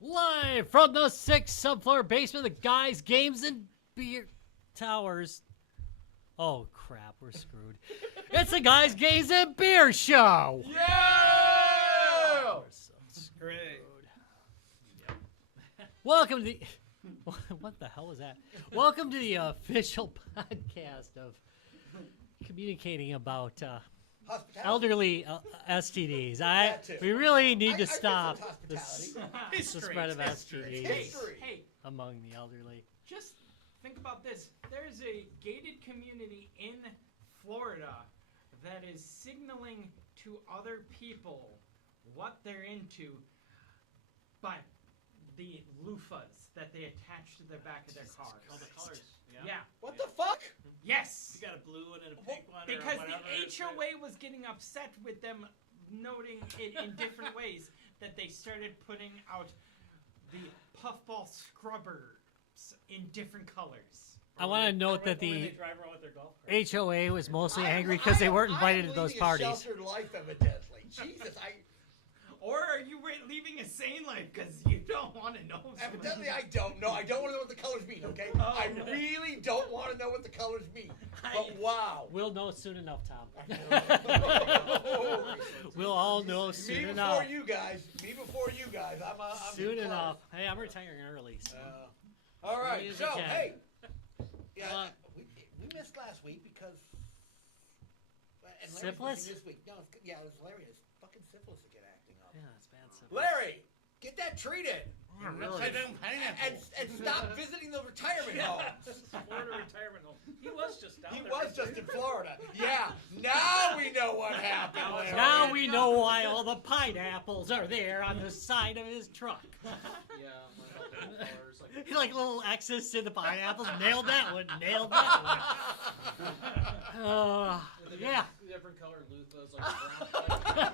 Live from the 6th subfloor basement of the Guys, Games, and Beer Towers. Oh, crap, we're screwed. It's the Guys, Games, and Beer Show! Yeah! We're so screwed. Welcome to the... What the hell was that? Welcome to the official podcast of communicating about elderly STDs. We really need to stop the spread of STDs among the elderly. Just think about this. There's a gated community in Florida that is signaling to other people what they're into by the loofahs that they attach to the back of their cars. Oh, the colors. Yeah. What the fuck? Yes. You got a blue one and a pink one. Because or the whatever. HOA was getting upset with them noting it in different ways that they started putting out the puffball scrubbers in different colors. I want to note that When the they drive around with their golf cart. HOA was mostly angry because they weren't invited to those parties. I'm leading a sheltered life, evidently. Jesus, Or are you leaving a sane life because you don't want to know? evidently I don't know. I don't want to know what the colors mean, okay? Oh, I no. really don't want to know what the colors mean. But wow. We'll know soon enough, Tom. Holy We'll all know soon Me enough. before you guys. Me before you guys. I'm Soon close. enough. Hey, I'm retiring early. So. All right. Easy So, cat. hey. Yeah, Uh, we missed last week because... And Larry's Syphilis? missing this week. No, yeah, it was Larry. It's fucking syphilis again acting up. Yeah, it's bad stuff. Larry, get that treated. Really? And stop visiting the retirement homes. Florida retirement home. He was just down He there. was just in Florida. Yeah, now we know what happened, Larry. Now we know why all the pineapples are there on the side of his truck. Yeah, like all the colors. Like, Like little X's to the pineapples. Nailed that one. Nailed that one. Yeah. Different colored loofahs, like brown.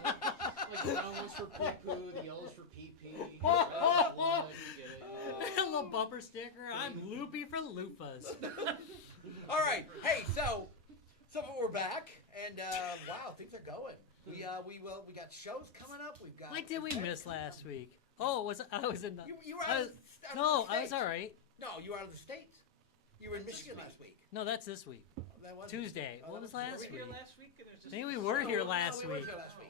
Like the brown ones for poo poo, the yellows for pee pee. A little bumper sticker. I'm loopy for loofahs. All right. Hey, so we're back, and wow, things are going. We got shows coming up. We've got. What did we miss last week? Oh, I was in the. You were I out was, of the no, I States. was all right. No, you were out of the States. You were in Michigan last week. No, that's this week. That was Tuesday. Oh, What that was was last Were we here week? last week? And there's just Maybe we were here last we weren't week. here last week.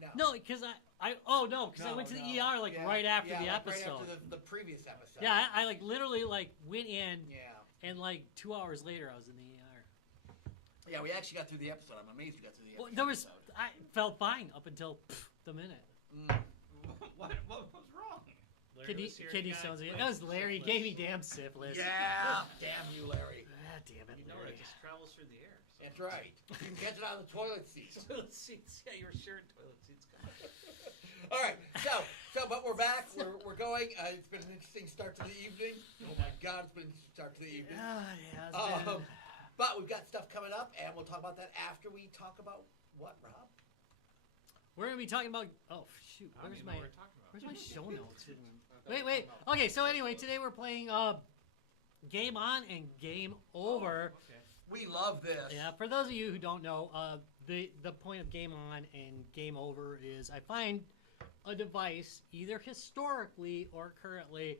No. No, because I went to the ER like right after the episode. Right after the previous episode. Yeah, I like literally like went in, Yeah. and like 2 hours later I was in the ER. Yeah, we actually got through the episode. I'm amazed we got through the Well, episode. there was I felt fine up until the minute. What was wrong? Kidney stones. That was Larry. Gave me damn syphilis. Yeah. Damn you, Larry. Ah, damn it, You know Larry. it just travels through the air. So. That's right. You can catch it on the toilet seat. Toilet seats. Yeah, you were sharing toilet seats. All right. So, but we're back. We're going. It's been an interesting start to the evening. Oh my God, it's been an interesting start to the evening. Ah, yeah, it's been- But we've got stuff coming up, and we'll talk about that after we talk about what, Rob? We're gonna be talking about. Oh shoot, I don't where's even my know what we're talking about. where's my show notes? Wait. Okay, so anyway, today we're playing Game On and Game Over. Oh, okay. We love this. Yeah, for those of you who don't know, the point of Game On and Game Over is I find a device, either historically or currently,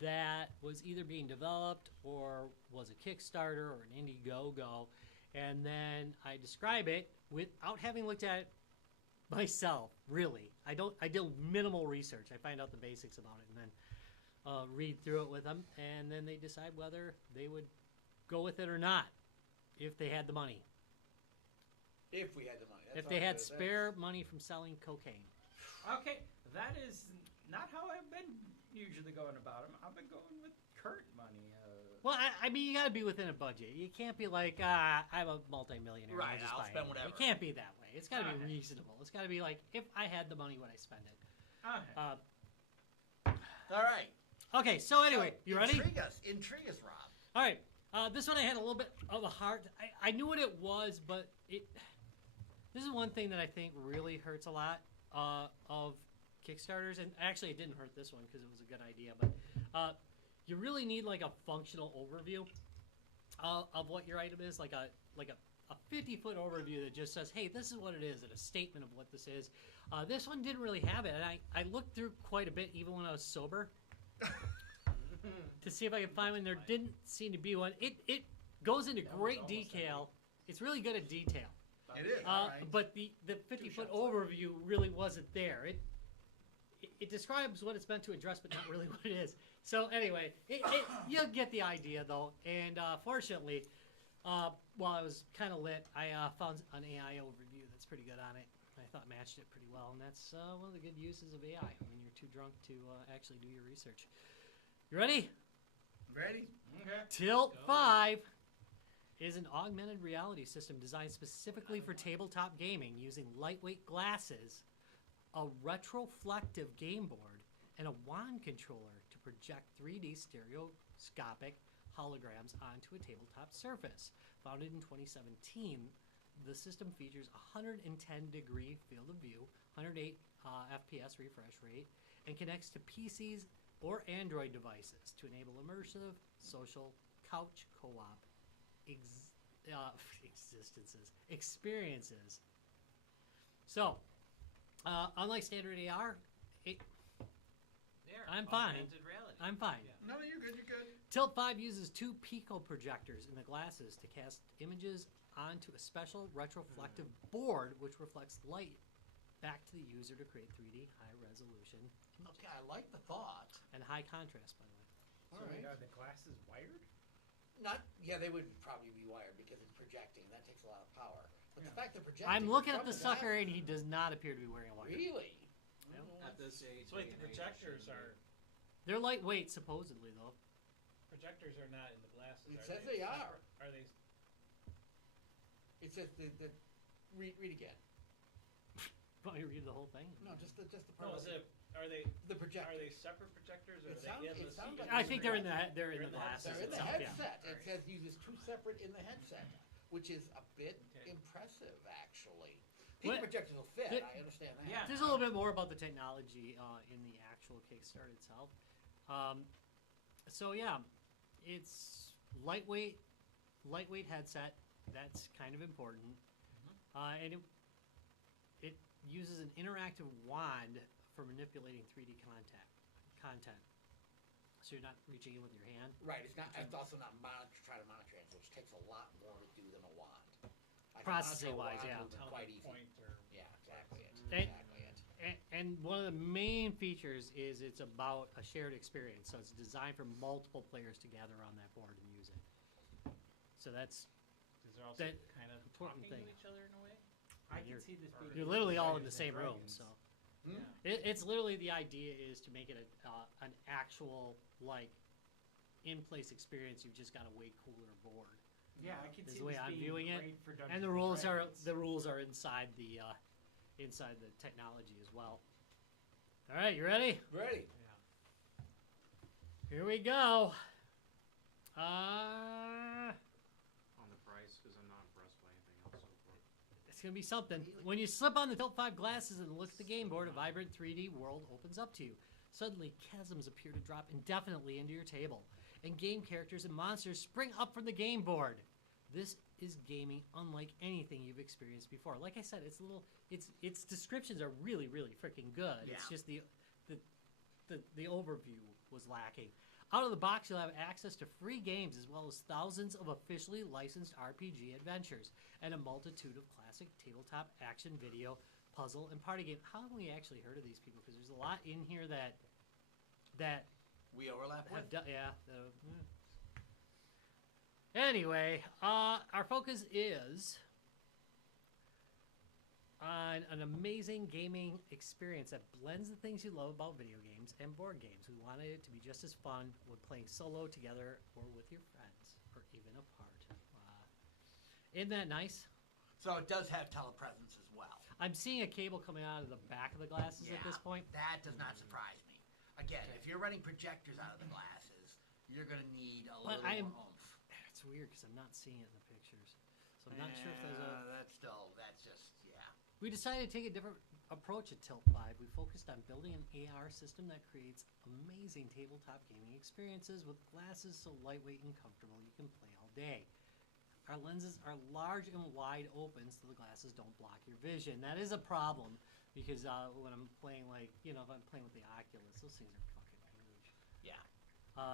that was either being developed or was a Kickstarter or an Indiegogo, and then I describe it without having looked at it myself. Really, I do minimal research. I find out the basics about it and then read through it with them, and then they decide whether they would go with it or not if they had the money. If we had the money. That's If they all had it is. spare money from selling cocaine. Okay, that is not how I've been usually going about them. I've been going with current money. Well, I mean, you got to be within a budget. You can't be like, I'm a multimillionaire. Right, I'll just I'll buy spend anything. whatever. It can't be that way. It's got to be Okay. reasonable. It's got to be like, if I had the money, would I spend it? Okay. All right. Okay, so anyway, you ready? Intrigue us, Rob. All right. This one I had a little bit of a hard. I knew what it was, but this is one thing that I think really hurts a lot of Kickstarters, and actually it didn't hurt this one because it was a good idea. But you really need like a functional overview of what your item is, like a a 50-foot overview that just says, hey, this is what it is, and a statement of what this is. This one didn't really have it, and I looked through quite a bit, even when I was sober, to see if I could find one. There didn't seem to be one. It goes into great detail. It's really good at detail. It is. All right. But the 50-foot overview really wasn't there. It describes what it's meant to address, but not really what it is. So anyway, you'll get the idea, though. And fortunately, while I was kind of lit, I found an AI overview that's pretty good on it. I thought matched it pretty well, and that's one of the good uses of AI when you're too drunk to actually do your research. You ready? Ready? Okay. Tilt 5 is an augmented reality system designed specifically for tabletop gaming using lightweight glasses, a retroflective game board, and a wand controller to project 3D stereoscopic holograms onto a tabletop surface. Founded in 2017, the system features a 110-degree field of view, 108 FPS refresh rate, and connects to PCs or Android devices to enable immersive social couch co-op experiences. So, unlike standard AR, I'm fine. Augmented reality. I'm fine. Yeah. No, you're good. You're good. Tilt 5 uses 2 pico projectors in the glasses to cast images onto a special retroflective board which reflects light back to the user to create 3D high resolution Okay, I like the thought. and high contrast, by the way. All right. Are the glasses wired? Yeah, they would probably be wired because it's projecting. That takes a lot of power. But the Yeah. fact they're projecting. I'm looking at from the sucker and he does not appear to be wearing a wire. Really? At this age. So wait, the projectors are They're lightweight, supposedly, though. projectors are not in the glasses. It are says they are. Are they? It says read again. Want me to read the whole thing? No, just the part. No, is it? Are they? The projector. Are they separate projectors, or It are they in the? sounds like I think they're in the glasses. They're in the itself, yeah. headset. It says uses 2 separate in the headset, which is a bit Okay. impressive, actually. People What- projectors will fit. the- I understand that. Yeah. There's a little bit more about the technology in the actual Kickstarter itself. So yeah, it's lightweight headset. That's kind of important, and it uses an interactive wand for manipulating 3D content. So you're not reaching in with your hand. Right. It's not. It's also not try to monitor it, which takes a lot more to do than a wand. I can Processing monitor a wise, wand yeah. movement quite easy. Pointer. Yeah, exactly it. And- Exactly it. And one of the main features is it's about a shared experience. So it's designed for multiple players to gather on that board and use it. So that's Is there also That kind of important talking thing. to each other in a way? I can You're- see this being. you're literally all in the Dungeons same and room. Dragons. So Hmm? it's literally the idea is to make it an actual like in-place experience. You've just got a way cooler board. Yeah, I can Is see the way this I'm being viewing it. great for Dungeons And the rules Dragons. are inside the technology as well. All right, you ready? Ready. Yeah. Here we go. On the price, because I'm not impressed by anything else so far. It's gonna be something. When you slip on the Tilt 5 glasses and look at the game board, a vibrant 3D world opens up to you. Suddenly, chasms appear to drop indefinitely into your table, and game characters and monsters spring up from the game board. This is gaming unlike anything you've experienced before. Like I said, its descriptions are really, really freaking good. It's Yeah. just the overview was lacking. Out of the box, you'll have access to free games as well as thousands of officially licensed RPG adventures and a multitude of classic tabletop action, video, puzzle, and party game. How have we actually heard of these people? Because there's a lot in here that We overlap with. have done. Yeah. Anyway, our focus is on an amazing gaming experience that blends the things you love about video games and board games. We wanted it to be just as fun when playing solo, together, or with your friends, or even apart. Isn't that nice? So it does have telepresence as well. I'm seeing a cable coming out of the back of the glasses at this point. That does not surprise me. Again, if you're running projectors out of the glasses, you're going to need a Well, little more oomph. It's weird because I'm not seeing it in the pictures. So I'm not sure if there's a... That's just, yeah. We decided to take a different approach at Tilt 5. We focused on building an AR system that creates amazing tabletop gaming experiences with glasses so lightweight and comfortable you can play all day. our lenses are large and wide open, so the glasses don't block your vision. That is a problem because when I'm playing, if I'm playing with the Oculus, those things are fucking huge. Yeah.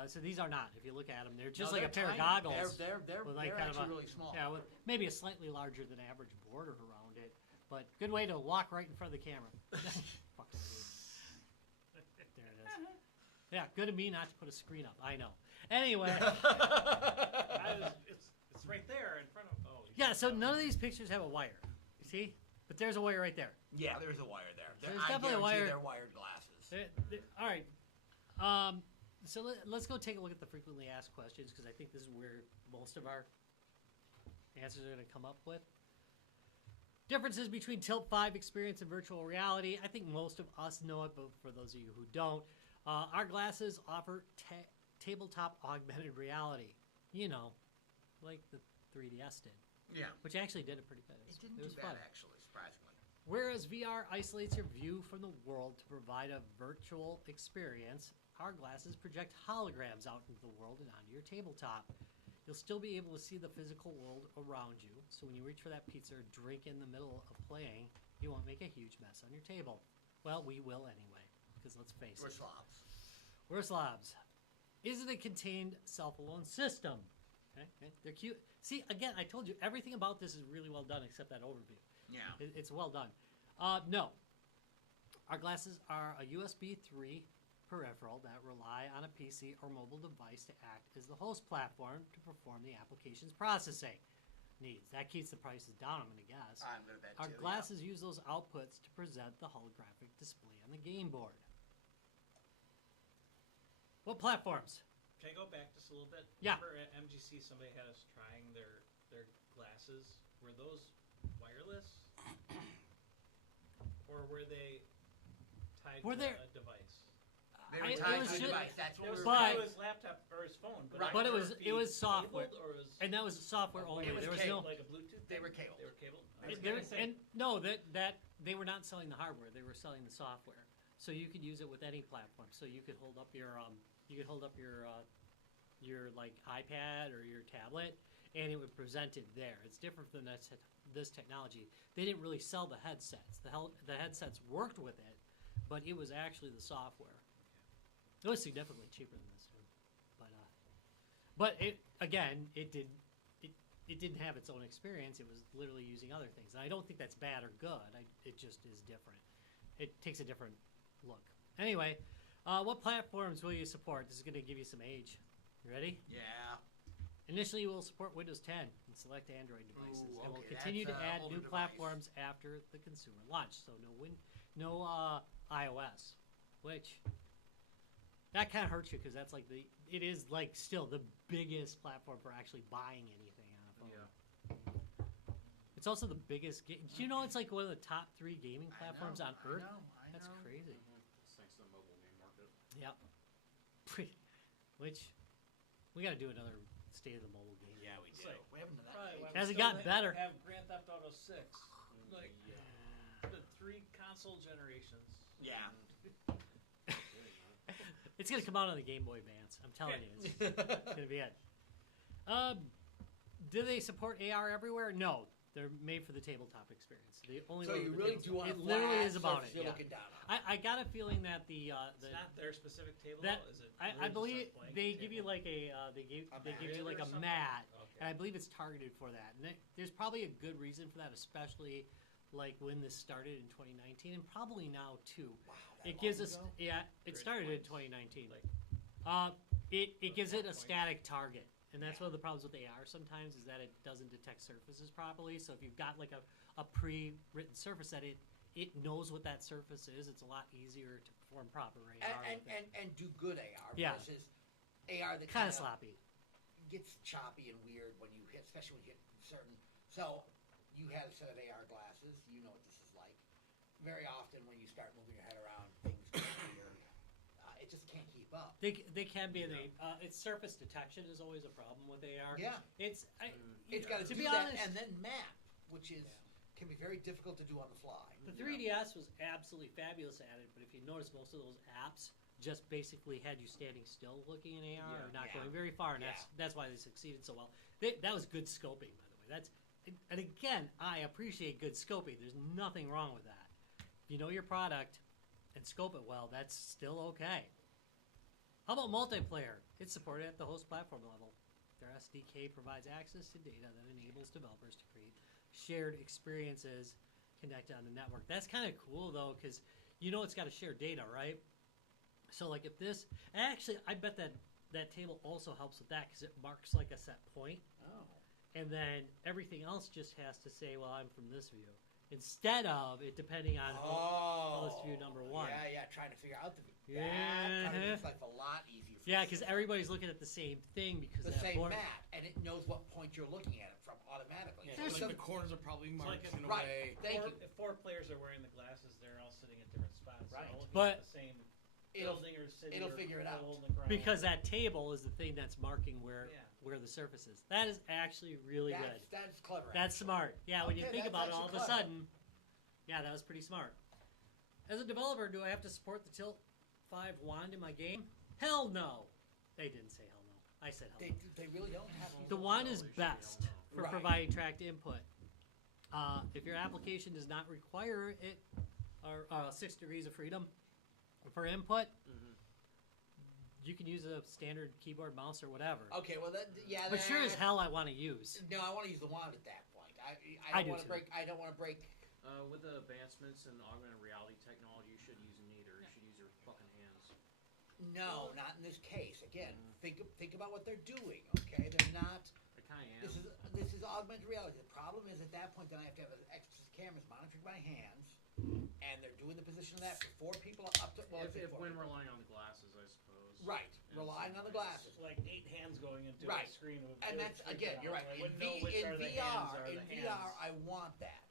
So these are not. If you look at them, they're just No, like a they're pair of tiny. goggles. They're with like kind of actually a- really small. Yeah, with maybe a slightly larger than average border around it, but good way to walk right in front of the camera. Fucking idiot. There it is. Yeah, good of me not to put a screen up. I know. Anyway, It's right there in front of. Oh. yeah. So none of these pictures have a wire. You see? But there's a wire right there. Yeah, there's a wire there. There's I definitely a guarantee wire. They're wired glasses. All right. So let's go take a look at the frequently asked questions because I think this is where most of our answers are going to come up with. Differences between Tilt 5 experience and virtual reality. I think most of us know it, but for those of you who don't, our glasses offer tabletop augmented reality. You know, like the 3DS did, Yeah. which actually did it pretty good. It didn't It was do fun. bad, actually, surprisingly. Whereas VR isolates your view from the world to provide a virtual experience, our glasses project holograms out into the world and onto your tabletop. You'll still be able to see the physical world around you, so when you reach for that pizza or drink in the middle of playing, you won't make a huge mess on your table. Well, we will anyway, because let's face We're it. slobs. We're slobs. Is it a contained self-alone system? Okay. They're cute. See, again, I told you, everything about this is really well done except that overview. Yeah. It's well done. No. Our glasses are a USB 3 peripheral that rely on a PC or mobile device to act as the host platform to perform the application's processing needs. That keeps the prices down, I'm going to guess. I'm good at that, Our too. glasses use those outputs to present the holographic display on the game board. What platforms? Can I go back just a little bit? Yeah. Remember at MGC somebody had us trying their glasses. Were those wireless? Or were they tied Were to they- a device? They were it tied was to a ju- device. That's It what was we were But- tied to his laptop or his phone, but, Right. But it were was- it it was software. cabled or was And that was software only. It was There was cable. no. like a Bluetooth? They thing? were cabled. They were cabled. I It- was there- gonna say, and no, that they were not selling the hardware; they were selling the software. So you could use it with any platform. So you could hold up your your like iPad or your tablet, and it would present it there. It's different than this technology. They didn't really sell the headsets. The headsets worked with it, but it was actually the software. It was significantly cheaper than this one, but it again it didn't have its own experience. It was literally using other things. And I don't think that's bad or good. It just is different. It takes a different look. Anyway, what platforms will you support? This is going to give you some age. You ready? Yeah. Initially, we'll support Windows 10 and select Android devices, Ooh, and we'll okay, continue to that's, add older new device. platforms after the consumer launch. So no iOS, which that kind of hurts you because that's like it is like still the biggest platform for actually buying anything on a phone. Yeah. It's also the biggest. Do you know it's like one of the top 3 gaming platforms on Earth? I That's know. crazy. Thanks to the mobile game market. Yep. Which we got to do another state of the mobile game. Yeah, we It's do. like- We haven't done that. Probably yet. why we Has it still gotten better? Have Grand Theft Auto 6. Like, the 3 console generations. Yeah. It's gonna come out on the Game Boy Advance. I'm telling you, it's gonna be it. Do they support AR everywhere? No, they're made for the tabletop experience. The only So way you with the really do tabletop- want it a literally flat is about surface it. you're Yeah. looking down on. I got a feeling that the It's not their specific table, that though? Is it? I really just a believe blank they table? give you like a they give you like Or a something? mat, Okay. and I believe it's targeted for that. And there's probably a good reason for that, especially like when this started in 2019, and probably now too. Wow, that It gives long us ago? it Grid started in points. 2019. Like- It gives it a points. static target, and that's one of the problems with AR sometimes is that it doesn't detect surfaces properly. So if you've got like a pre-written surface that it knows what that surface is, it's a lot easier to perform proper AR. with it. And do good AR Yeah. versus AR that Kind of sloppy. gets choppy and weird when you hit, especially when you hit certain. So you had a set of AR glasses. You know what this is like. Very often when you start moving your head around, things go weird. It just can't keep up. They can be its surface detection is always a problem with AR. Yeah. It's It's got to to do be that honest, and then map, which is can be very difficult to do on the fly. the 3DS was absolutely fabulous at it, but if you notice, most of those apps just basically had you standing still looking in AR or not Yeah. going very far, and Yeah. that's why they succeeded so well. That was good scoping, by That's and again, I appreciate good scoping. There's nothing wrong with that. If you know your product and scope it well, that's still okay. How about multiplayer? It's supported at the host platform level. Their SDK provides access to data that enables developers to create shared experiences connected on the network. That's kind of cool though, because it's got to share data, right? So like if this, actually, I bet that table also helps with that because it marks like a set point, Oh. and then everything else just has to say, well, I'm from this view, instead of it depending on host view number one. Yeah, trying to figure out the view. Yeah. That kind of makes life a lot easier. For Yeah, the because system. everybody's looking at the same thing because the that same board- map, and it knows what point you're looking at it from automatically. Yeah, There's so some- like the corners are probably marked like a- in a Right. way. Thank you. If 4 players are wearing the glasses, they're all sitting at different spots. Right. So all looking But- at the same It'll- building or city it'll or figure it out. hole in the ground. because that table is the thing that's marking where Yeah. the surface is. That is actually really good. That's clever. That's actually. smart. Yeah, when you Okay, think that's about it, all of actually a clever. sudden, yeah, that was pretty smart. As a developer, do I have to support the Tilt 5 wand in my game? Hell no. They didn't say hell no. I said hell no. They really don't have The to. wand is They should be best hell no. for Right. providing tracked input. If your application does not require it, or 6 degrees of freedom for input, you can use a standard keyboard, mouse, or whatever. Okay, well, yeah. But sure as that- hell, I want to use. No, I want to use the wand at that point. I I do don't want too. to break. I don't want to break. With the advancements in augmented reality technology, you should use neither. You should use your fucking hands. No, not in this case. Again, think about what they're doing. Okay, they're not. I kind of am. This is augmented reality. The problem is at that point, then I have to have extra cameras monitoring my hands, and they're doing the position of that for 4 people up to. Well, if four when people. relying on the glasses, I suppose. Right, In relying some on the ways. glasses. It's like 8 hands going into Right. a screen. And that's again, you're right. I In, wouldn't know which in are the VR, hands or in the VR, hands. I want that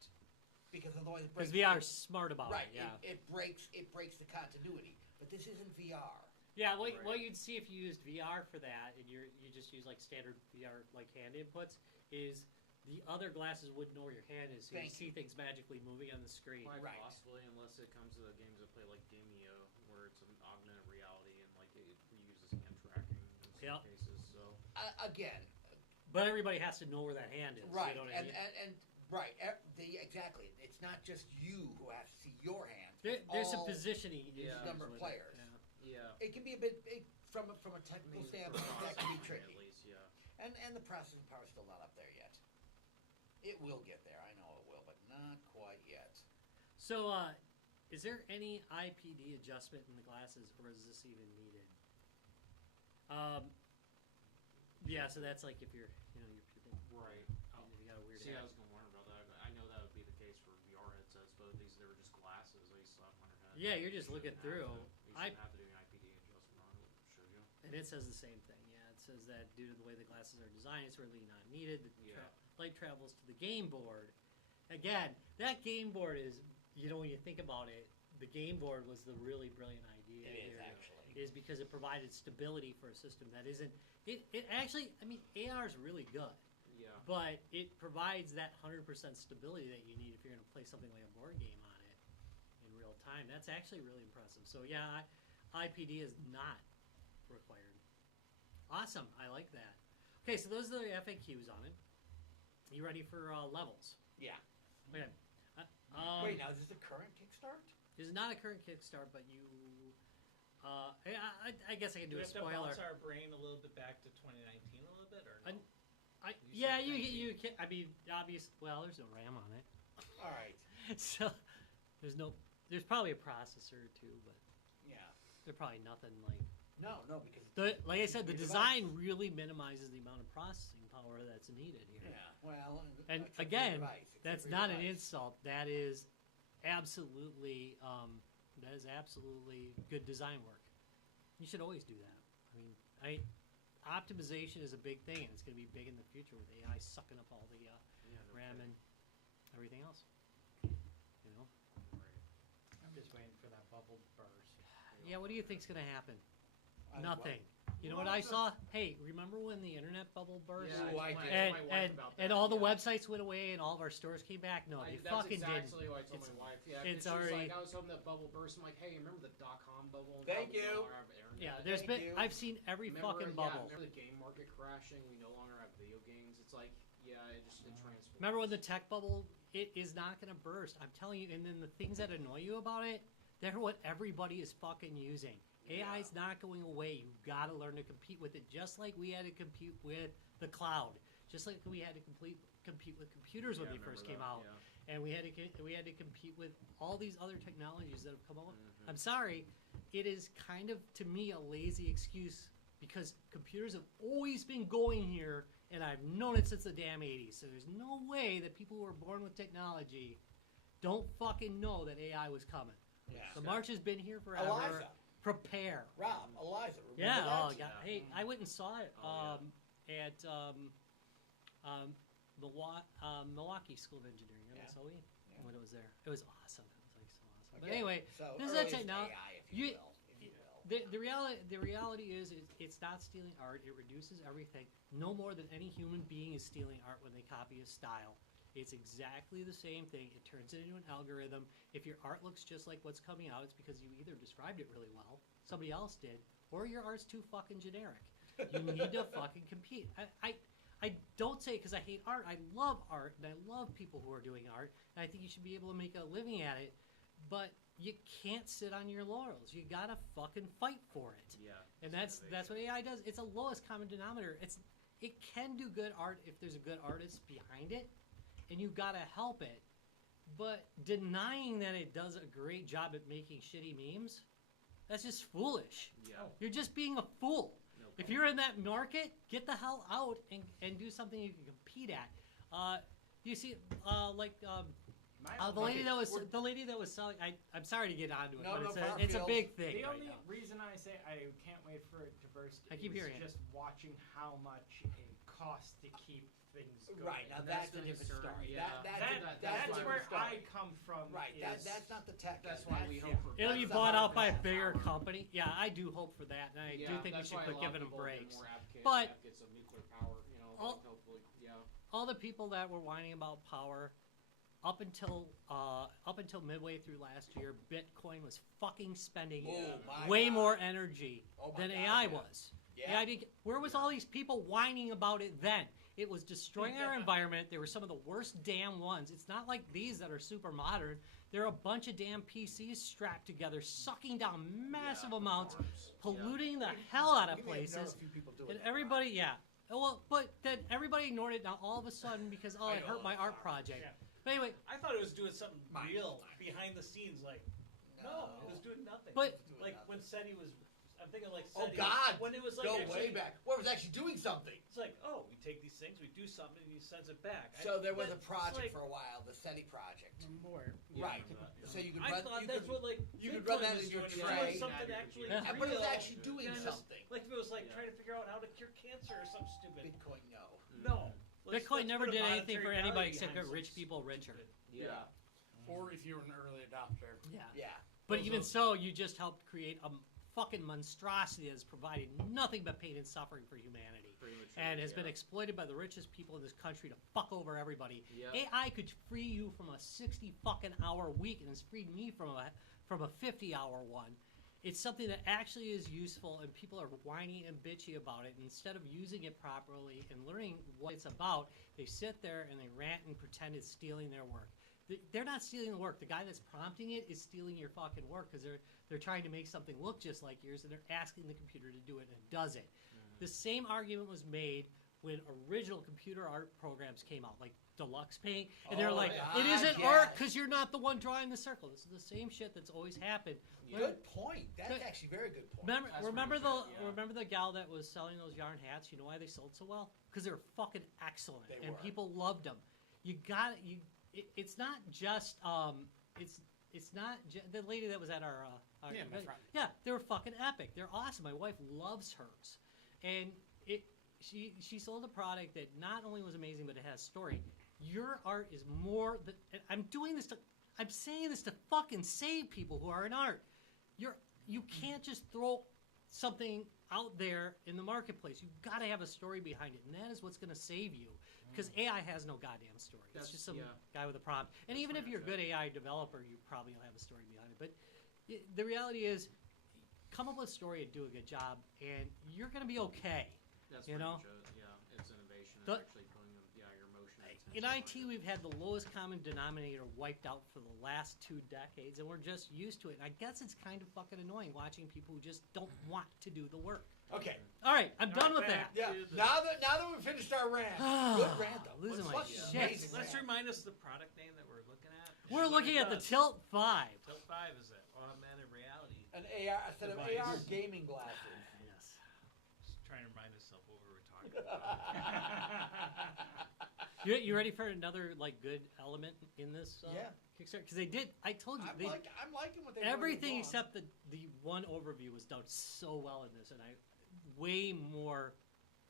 because otherwise it Because breaks. VR is smart about right. it, yeah. It breaks the continuity. But this isn't VR. Yeah, what Right. you'd see if you used VR for that, and you just use like standard VR like hand inputs, is the other glasses wouldn't know where your hand is, so you Thank see things magically moving on the screen. Quite Right. possibly, unless it comes to the games that play like Gameo, where it's an augmented reality and like it uses hand tracking in some Yep. cases. So Again, But everybody has to know where that hand is. right, You know what I mean? and right. Exactly. It's not just you who has to see your hands. There's some all positioning. Yeah. issues number of with players. It. yeah, It can be a bit from a technical maybe for standpoint. That can be processing tricky. at least. Yeah. And the processing power is still not up there yet. It will get there. I know it will, but not quite yet. So, is there any IPD adjustment in the glasses, or is this even needed? Yeah, so that's like if you're, your pupil. Right. If you got a weird See, I head. was gonna wonder about that. I know that would be the case for VR headsets, but these they were just glasses. They slap on your head. Yeah, you're just You looking shouldn't have through. to- You I- shouldn't have to do an IPD adjustment on it, should you? And it says the same thing. Yeah, it says that due to the way the glasses are designed, it's really not needed. The Yeah. light travels to the game board. Again, that game board is, when you think about it, the game board was the really brilliant idea here. Is because it provided stability for a system that isn't. It actually, AR is really good, Yeah. but it provides that 100% stability that you need if you're going to play something like a board game on it in real time. That's actually really impressive. So yeah, IPD is not required. Awesome, I like that. Okay, so those are the FAQs on it. You ready for levels? Yeah. Okay. Wait, now is this a current Kickstart? This is not a current Kickstart, but you. I guess I can do we a have to spoiler. bounce our brain a little bit back to 2019 a little bit, or no? Yeah, said you 19. can. Obvious. Well, there's no RAM on it, All right. so there's probably a processor or two, but Yeah. they're probably nothing like. No, because Like I said, the Your design really minimizes the amount of processing power that's needed here. Yeah. Well, And except for your again, device, except that's for your not an device. insult. That is absolutely good design work. You should always do that. Optimization is a big thing, and it's going to be big in the future with AI sucking up all the Yeah. no RAM kidding. and everything else. Right. I'm just waiting for that bubble burst. Yeah, what do you think's going to happen? I- Nothing. You know Well, what I the- saw? Hey, remember when the internet bubble burst? Yeah, Ooh, I told did. my And wife and, about and that, all the yeah. websites went away and all of our stores came back? No, they That's fucking exactly didn't. what I told It's- my wife. Yeah, it's she was already- like, I was hoping that bubble burst. I'm like, hey, remember the .com bubble? Thank How we no you. longer have internet? Yeah, there's Thank been. you. I've seen every Remember, fucking yeah, bubble. remember the game market crashing? We no longer have video games. It's like, Yeah, it transforms. Remember when the tech bubble? It is not going to burst. I'm telling you. And then the things that annoy you about it, they're what everybody is fucking using. AI is not going away. You've got to learn to compete with it, just like we had to compete with the cloud, just like we had to compete with computers when they first came out, and we had to compete with all these other technologies that have come out. Mm-hmm. I'm sorry, it is kind of, to me, a lazy excuse because computers have always been going here, and I've known it since the damn 80s. So there's no way that people who are born with technology don't fucking know that AI was coming. Yeah. The march has been here forever. Eliza. Prepare. Rob, Eliza. Yeah. Remember Oh that? god. Hey, I went and saw it at Milwaukee School of Engineering, MSOE, when it was there. It was awesome. It was like so awesome. But anyway, so this is that earliest technology. AI, if you will. The reality is it's not stealing art. It reduces everything. No more than any human being is stealing art when they copy a style. It's exactly the same thing. It turns it into an algorithm. If your art looks just like what's coming out, it's because you either described it really well, somebody else did, or your art's too fucking generic. You need to fucking compete. I don't say it because I hate art. I love art, and I love people who are doing art, and I think you should be able to make a living at it, but you can't sit on your laurels. You gotta fucking fight for it. Yeah. And that's what AI does. It's a lowest common denominator. It can do good art if there's a good artist behind it, and you've got to help it. But denying that it does a great job at making shitty memes, that's just foolish. Yeah. You're just being a fool. No If you're in that market, get the hell out and do something you can compete at. You see, the lady that was selling. I'm sorry to get onto it, No, but no, it's a big thing. The right only now. reason I say I can't wait for it to burst I keep is hearing it. just watching how much it costs to keep things going. Right, now And that's that's a the different concern, story. yeah. That's That's a different where story. I come from. Right, is- that's not the tech. That's why we hope for. It'll be That's the bought out by a hard bigger power. company. Yeah, I do hope for that, and I do think we that's should why quit lot of giving them people have been breaks. more But- advocates of nuclear power, you know, All- like hopefully, yeah. All the people that were whining about power up until midway through last year, Bitcoin was fucking spending Oh, my way God. more energy Oh, my than God, AI yeah. was. Yeah. AI didn't, where was all these people whining about it then? It was destroying our environment. They were some of the worst damn ones. It's not like these that are super modern. They're a bunch of damn PCs strapped together, sucking down massive amounts, polluting the hell out of We may have known places. a few people doing And that. everybody, yeah. Well, but then everybody ignored it. Now all of a sudden, because it hurt my art project. Yeah. But anyway, I thought it was doing something Mine. real behind the scenes, like no, it was doing nothing. But- like when SETI was, I'm thinking like Oh SETI. God! When it was like Go actually, way back. Well, it was actually doing something. It's like, oh, we take these things, we do something, and he sends it back. So there was a It's project like- for a while, the SETI project. more. Right. So you could I run. thought you that's could, what like you could Bitcoin run that was in your doing. It was tray. doing something actually Yeah. but it was real. actually doing Yeah, just- something. Like if it was like Yeah. trying to figure out how to cure cancer or something stupid. Bitcoin, no. No. Bitcoin never put a did anything for monetary anybody value except behind get rich something people richer. stupid. Yeah. Or if you're an early adopter. Yeah. Yeah. But Those even are- so, you just helped create a fucking monstrosity that has provided nothing but pain and suffering for humanity. Pretty much. And has been exploited by the richest people in this country to fuck over everybody. Yep. AI could free you from a 60 fucking hour week and has freed me from a 50-hour one. It's something that actually is useful, and people are whining and bitchy about it. And instead of using it properly and learning what it's about, they sit there and they rant and pretend it's stealing their work. They're not stealing the work. The guy that's prompting it is stealing your fucking work because they're trying to make something look just like yours, and they're asking the computer to do it, and it does it. The same argument was made when original computer art programs came out, like Deluxe Paint, and they're Oh, like, yeah. it isn't Yes. art because you're not the one drawing the circle. This is the same shit that's always happened. Good point. That's Good. actually a very good point. Remember, That's remember pretty the good, yeah. remember the gal that was selling those yarn hats? You know why they sold so well? Because they were fucking excellent, They and were. people loved them. You got it. It's not just it's not the lady that was at our Yeah, my friend. yeah, they were fucking epic. They're awesome. My wife loves hers, and she sold a product that not only was amazing, but it has story. Your art is more than. I'm doing this to. I'm saying this to fucking save people who are in art. You can't just throw something out there in the marketplace. You've got to have a story behind it, and that is what's going to save you. Because AI has no goddamn story. It's That's- just some yeah. guy with a prompt. And even if you're a good AI developer, you probably will have a story behind it. But the reality is, come up with a story and do a good job, and you're going to be okay. That's you pretty know? much it. Yeah, it's innovation. The- It's actually putting your in IT, we've had the lowest common denominator wiped out for the last 2 decades, and we're just used to it. And I guess it's kind of fucking annoying watching people who just don't want to do the work. Okay. All right, I'm done with that. Yeah. Now that we've finished our rant, good rant though. Losing my Fucking shit. amazing Let's rant. remind us the product name that we're looking at. We're What looking it at the does. Tilt 5. Tilt 5 is it? Augmented reality. An AR, a set of Device. AR gaming glasses. Yes. Just trying to remind myself what we were talking about. You ready for another like good element in this Yeah. Kickstarter? Because they did. I told you I'm they, liking what they everything except the one overview was done so well in this, and way more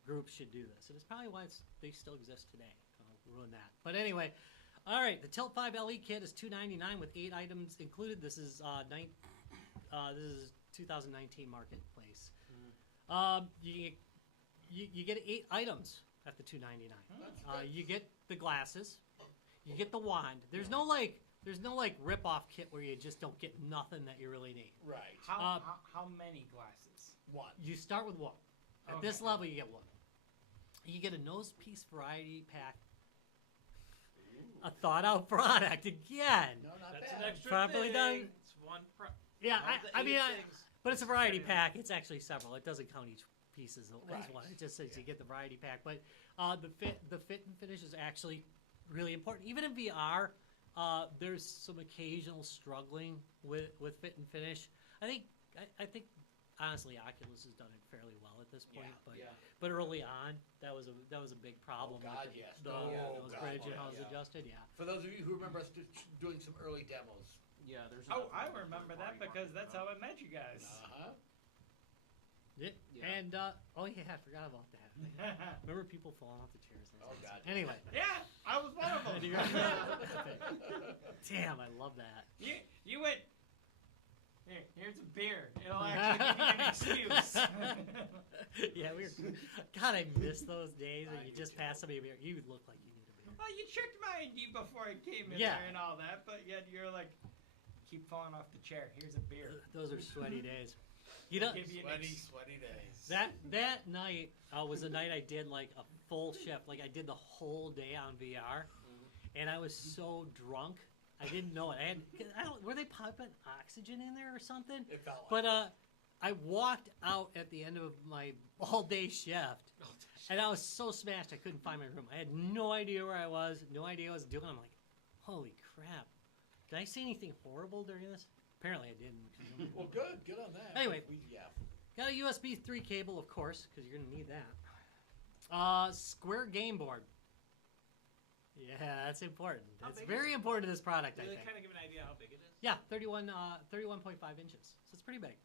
groups should do this, and it's probably why they still exist today. I'll ruin that. But anyway, all right. The Tilt 5 LE kit is $299 with 8 items included. This is this is 2019 marketplace. You get 8 items at the $299. You get the glasses, you get the wand. There's no rip off kit where you just don't get nothing that you really need. Right. How many glasses? One. You start with 1. At this level, you get 1. You get a nose piece variety pack. A thought out product again. No, not That's bad. an extra Properly thing. done. It's one. Yeah, Of the I mean, 8 things. but it's a variety pack. It's actually several. It doesn't count each piece as Right. one. It just says you get the variety pack. But the fit and finish is actually really important. Even in VR, there's some occasional struggling with fit and finish. I think honestly, Oculus has done it fairly well at this point. But early on, that was a big problem. God, with yes. the Oh, nose God, bridge and yeah, how it's yeah. adjusted. Yeah. For those of you who remember us doing some early demos. Yeah, there's. Oh, enough I of them remember for that party because market, that's though. how I met you guys. Uh-huh. Yeah. And oh yeah, I forgot about that. Remember people falling off the chairs? Oh, God. Anyway. Yeah, I was one of them. Do you remember that? Damn, I love that. You went. Here's a beer. It'll actually give you an excuse. Yeah, God, I miss those days when I you do just too. pass somebody a beer. You look like you need a beer. Well, you checked my ID before I came in Yeah. there and all that, but yet you're like, keep falling off the chair. Here's a beer. Those are sweaty days. You know, Give you an Sweaty days. that night was the night I did like a full shift. Like I did the whole day on VR, and I was so drunk. I didn't know it. Were they pumping oxygen in there or something? It felt like But I walked out at the end of my all-day shift, and I was so smashed I couldn't find my room. I had no idea where I was, no idea what I was doing. I'm like, holy crap. Did I say anything horrible during this? Apparently I didn't. Well, good on that. Anyway. Yeah. Got a USB 3 cable, of course, because you're going to need that. Square game board. Yeah, that's important. How It's big very important to this product, I Do they think. kind of give an idea how big it is? Yeah, 31.5 inches. So it's pretty big.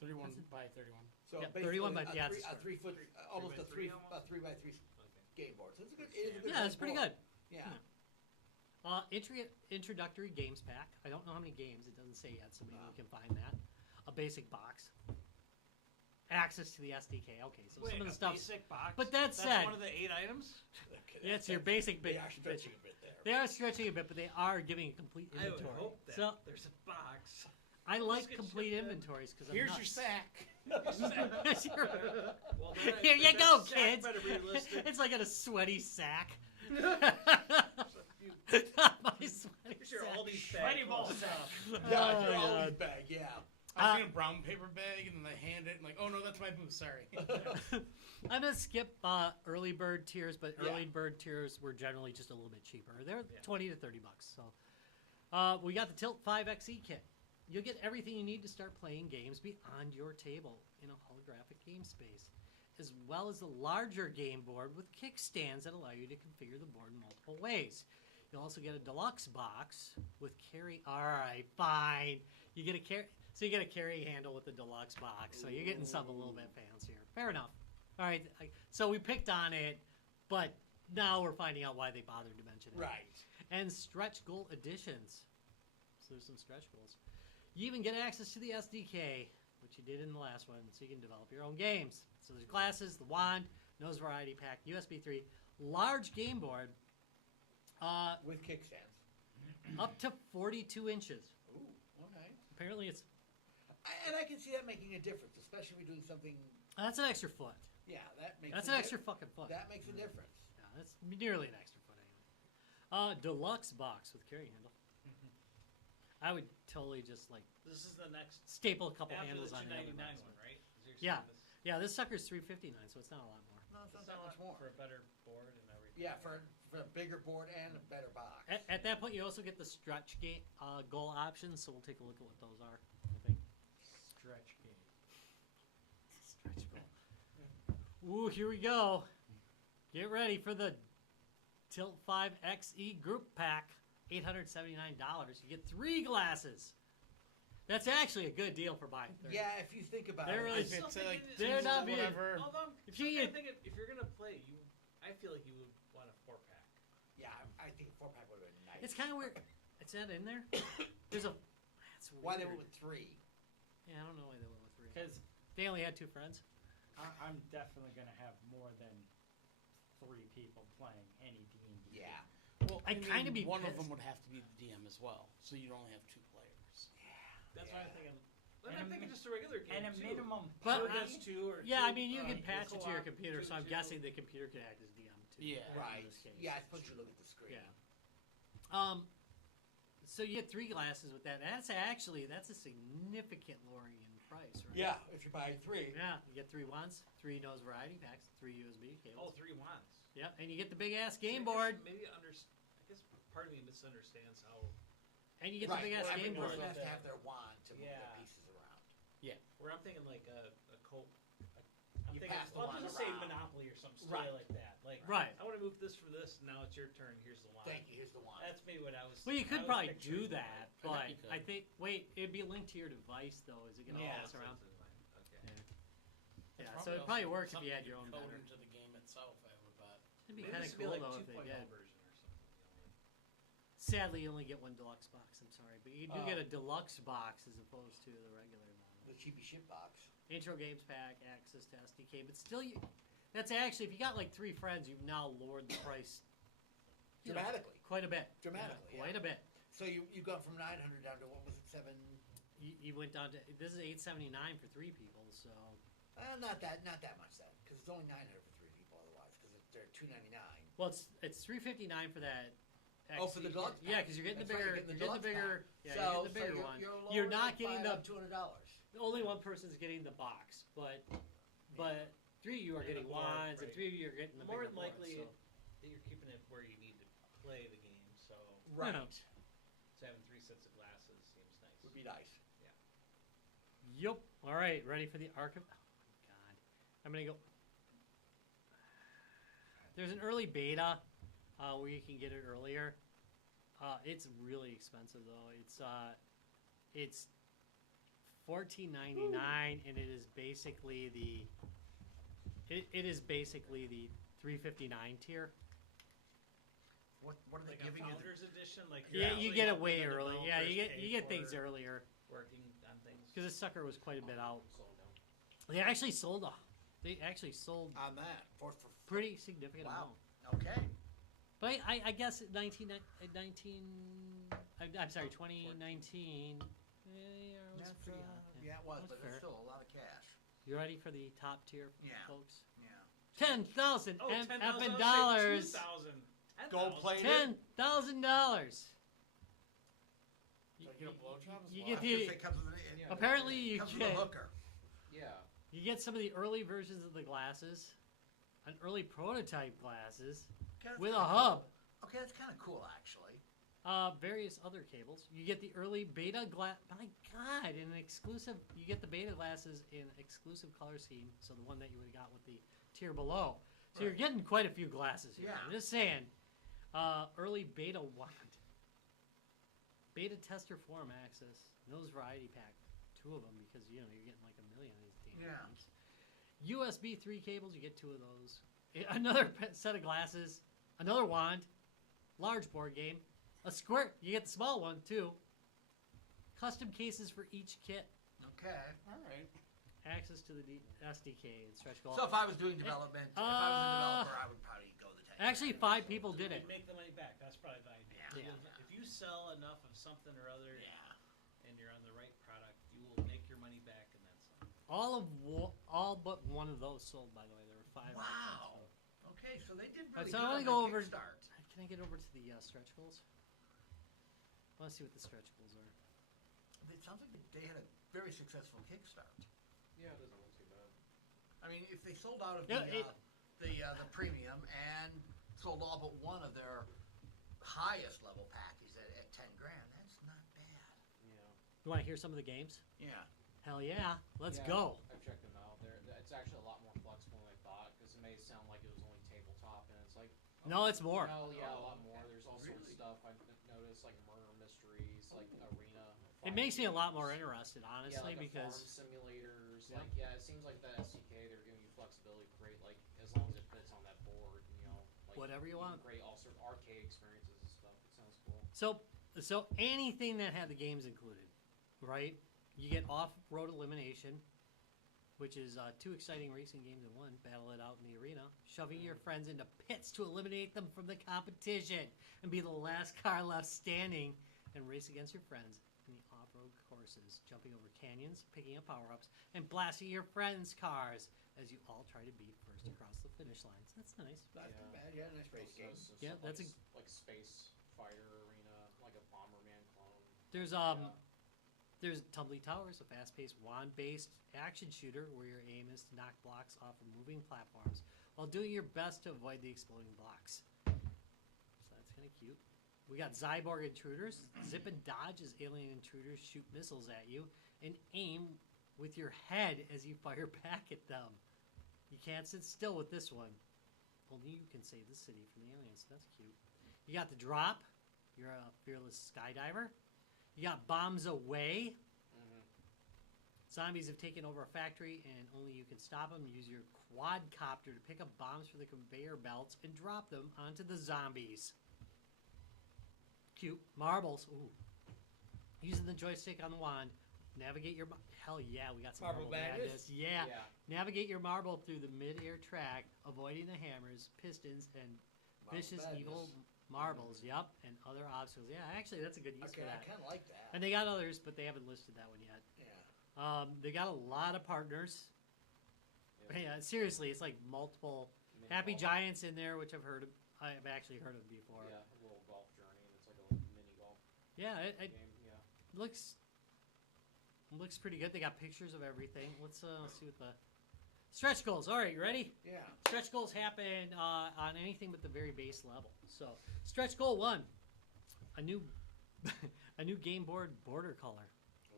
31 by 31. So Yeah, basically 31 by- a yeah, three, it's a 3 foot, almost a 3 3 almost? a 3 by 3 Okay. game board. So it's a good. It is a good Yeah, it's size pretty board. good. Yeah. Introductory games pack. I don't know how many games. It doesn't say yet, so maybe we can find that. A basic box. Access to the SDK. Okay, so Wait, some of the a stuff. basic box? But that That's said, one of the 8 items? Okay, yeah, it's your basic They bit. are stretching a bit there. They are stretching a bit, but they are giving a complete I would inventory. hope that So there's a box. I like get complete shipped in. inventories because Here's your sack. Here's your Well, then Here you that go, sack kids. better be realistic. It's like in a sweaty sack. Not my sweaty Here's your sack. Aldi Sweaty bag ball full of sack. stuff. Yeah, Oh, your God. Aldi bag. Yeah. I was in a brown paper bag, and then they hand it, and like, oh no, that's my booth. Sorry. I'm gonna skip early bird tiers, but Yeah. early bird tiers were generally just a little bit cheaper. They're Yeah. 20 to 30 bucks. So we got the Tilt 5 XE kit. You'll get everything you need to start playing games beyond your table in a holographic game space, as well as a larger game board with kickstands that allow you to configure the board in multiple ways. You'll also get a deluxe box with carry. All right, fine. You get a carry. So you get a carry handle with the deluxe box. So you're getting something a little bit fancier. Fair enough. All right. So we picked on it, but now we're finding out why they bothered to mention it. Right. And stretch goal additions. So there's some stretch goals. You even get access to the SDK, which you did in the last one, so you can develop your own games. So there's glasses, the wand, nose variety pack, USB 3, large game board, With kickstands. up to 42 inches. Ooh. Okay. Apparently it's And I can see that making a difference, especially when you're doing something. that's an extra foot. Yeah, that makes. That's a an extra dif- fucking foot. That makes a difference. Yeah, that's nearly an extra foot anyway. Deluxe box with carry handle. I would totally just like This is the next staple a couple after handles the on the other $2.99 box. one, right? Is you're Yeah. saying this- Yeah, this sucker's $3.59, so it's not a lot more. No, it's not It's that not much more. for a better board and everything. Yeah, for a bigger board and a better box. At that point, you also get the stretch game goal options, so we'll take a look at what those are. I think Stretch game. stretch goal. Ooh, here we go. Get ready for the Tilt 5 XE group pack. $879. You get 3 glasses. That's actually a good deal for buying 30. Yeah, if you think about They're it. really- If it's like They're two not or being- whatever. Although, If you I get- think if you're gonna play, I feel like you would want a 4-pack. Yeah, I think a 4-pack would have been nice. It's kind of weird. It's not in there. There's a. That's weird. Why they went with 3? Yeah, I don't know why they went with 3. Because They only had 2 friends. I'm definitely gonna have more than 3 people playing any D&D. Yeah. Well, I'd kinda be one of pissed. them would have to be the DM as well, so you'd only have 2 players. That's what I'm thinking. And I'm a thinking mi- just a regular game And a too. minimum But- Two party. against 2 or Yeah, two, I mean, you can two patch it to your co-op, computer, so I'm 2-2. guessing the computer can act as DM too. Yeah. in Right. this case. Yeah, it's once you look at the screen. Yeah. So you get 3 glasses with that. That's a significant lowering in price, right? Yeah, if you buy 3. Yeah, you get 3 wands, 3 nose variety packs, 3 USB Oh, cables. 3 wands. Yeah, and you get the big ass game I guess board, Maybe I guess part of me misunderstands how. and you get Right. the big ass Every game board board. person has to that. have their wand to move Yeah. their pieces around. Where I'm thinking like a coat. I'm You thinking, pass the I'll wand just say around. Monopoly or something silly Right. like that. Like, Right. I want to move this for this. Now it's your turn. Here's the wand. Thank you. Here's the wand. That's maybe what I was. Well, you I could was probably picturing, do that, I but bet you could. I think it'd be linked to your device though. Is it going to Yeah, pass so around? it's in line. Okay. Yeah, It's so it probably works if something you had your own code better. into the game itself, I would bet. It'd be Maybe kind this of would be cool like though if they 2.0 did. version or something. Sadly, you only get 1 deluxe box. I'm sorry, but you do Oh. get a deluxe box as opposed to the regular model. The cheapy shit box. Intro games pack, access to SDK, but still, that's actually if you got like 3 friends, you've now lowered the price Dramatically. quite a bit. Dramatically, quite a bit. So you got from 900 down to, what was it, 7? You went down to this is $879 for 3 people, so Not that much then, because it's only 900 for 3 people otherwise, because they're $299. well, it's $359 for that. Oh, for the deluxe Yeah, pack. because you're getting the That's right, bigger. you're You're getting getting the the bigger. Yeah, you're getting the bigger one. You're not getting the. $200. Only one person's getting the box, but 3 of you are And getting the board, wands, and right. 3 of you are getting the More bigger than likely, board, that you're keeping it where you need to play the game. So Right. Yeah. having 3 sets of glasses seems nice. Would be nice. so. Yep. All right, ready for the archive? Oh my god, I'm gonna go. There's an early beta where you can get it earlier. It's really expensive though. It's $14.99, and it is basically the $359 tier. What are they Like a giving you? founders edition, like Yeah, you're you actually get it helping way the early. Yeah, you developers get pay things for earlier working on things. because this sucker was quite a bit out. Sold out. They actually sold On that. For pretty significant Wow. amount. Okay. But I guess at 2019. Yeah, it was pretty hot. Yeah, it was, That's but fair. it's still a lot of cash. You ready for the top tier, Yeah. folks? Yeah. $10,000 Oh, $10,000, effing I dollars. was saying $2,000. Gold plate. $10,000. Do I get a blowjob as You well? get the. Yeah. Apparently, you comes with a get hooker. Yeah. you get some of the early versions of the glasses, an early prototype glasses Okay, that's with a kinda hub. cool. Okay, that's kind of cool, actually. Various other cables. You get the early beta glass. My God, in an exclusive. You get the beta glasses in exclusive color scheme. So the one that you would have got with the tier below. So you're Right. getting quite a few glasses here. Yeah. I'm just saying. Early beta wand. Beta tester form access. Nose variety pack. 2 of them because you're getting like a million of these damn Yeah. things. USB 3 cables. You get 2 of those. Another set of glasses. Another wand. Large board game. A squirt. You get the small one too. Custom cases for each kit. Okay. All right. Access to the SDK and stretch goal. So if I was doing development, if I was a developer, I would probably go the tech. Actually, 5 people did it. You make the money back. That's probably the idea. Yeah. If you sell enough of something or other, Yeah. and you're on the right product, you will make your money back, and that's All but one of those sold. By the way, there were 5. Wow. Okay, so they did really So good I wanna on go their over- Kickstart. can I get over to the stretch goals? I want to see what the stretch goals are. It sounds like they had a very successful Kickstart. Yeah, it doesn't look too bad. I mean, if they sold out of Yeah, the premium and sold all but one of their highest level package at 10 grand, that's not bad. Yeah. You want to hear some of the games? Yeah. Hell yeah, let's Yeah, go. I've checked them out. It's actually a lot more flexible than I thought, because it may sound like it was only tabletop, and it's like... No, it's more. No, yeah, a lot Oh, more. There's all sorts of really? stuff I've noticed, like murder mysteries, like arena. It makes me a lot more fight interested, games. honestly, Yeah, like because farm simulators. Yeah. Like, yeah, it seems like the SDK, they're giving you flexibility to create, like, as long as it fits on that board, you know. Like, Whatever you want. Create all sorts of arcade experiences and stuff. It sounds cool. so anything that had the games included, right? You get off-road elimination, which is 2 exciting racing games in one. Battle it out in the arena, shoving your friends into pits to eliminate them from the competition, and be the last car left standing, and race against your friends in the off-road courses, jumping over canyons, picking up power-ups, and blasting your friends' cars as you all try to be first across the finish lines. That's nice. Not too Yeah. bad. Yeah, nice race Also, game. Yeah, that's a- like space fighter arena, like a Bomberman clone. There's Yeah. There's Tumbly Towers, a fast-paced wand-based action shooter where your aim is to knock blocks off of moving platforms while doing your best to avoid the exploding blocks. So that's kind of cute. We got Zyborg Intruders. Zip and dodge as alien intruders shoot missiles at you and aim with your head as you fire back at them. You can't sit still with this one. Only you can save the city from the aliens. That's cute. You got the Drop. You're a fearless skydiver. You got Bombs Away. Mm-hmm. Zombies have taken over a factory, and only you can stop them. Use your quadcopter to pick up bombs from the conveyor belts and drop them onto the zombies. Cute. Marbles. Ooh. Using the joystick on the wand. Navigate your... Hell yeah, we got some Marble marble madness? madness. Yeah. Navigate your marble through the mid-air track, avoiding the hammers, pistons, and vicious Madness. evil marbles. Yep, and other obstacles. Yeah, actually, that's a good use Okay, for I that. kind of like that. And they got others, but they haven't listed that one yet. Yeah. They got a lot of partners. Yeah, seriously, it's like multiple Mini Happy golf. Giants in there, which I've actually heard of before. Yeah, a little golf journey, and it's like a little mini golf Yeah, it game. Yeah. looks pretty good. They got pictures of everything. Let's see what the stretch goals. All right, you ready? Yeah. Stretch goals happen on anything but the very base level. So, stretch goal 1, a new a new game board border color.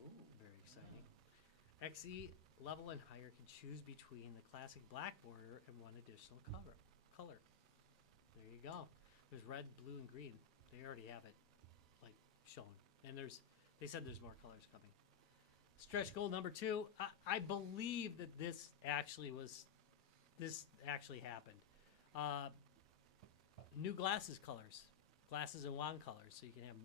Ooh. Very exciting. XE level and higher can choose between the classic black border and one additional color. There you go. There's red, blue, and green. They already have it, like, shown. And they said there's more colors coming. Stretch goal number 2. I believe that this actually happened. New glasses colors. Glasses and wand colors. So you can have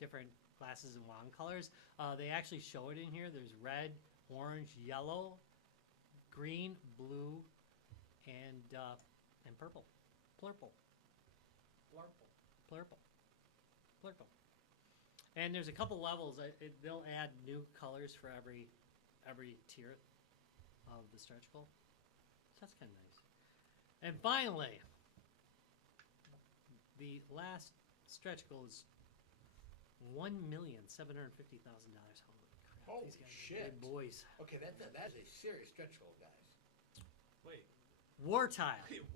different glasses and wand colors. They actually show it in here. There's red, orange, yellow, green, blue, and purple. Plurple. And there's a couple levels. They'll add new colors for every tier of the stretch goal. So that's kind of nice. And finally, the last stretch goal is $1,750,000. Holy crap! Holy These guys are shit. good boys. Okay, that's a serious stretch goal, guys. Wait, War tile. 1.75?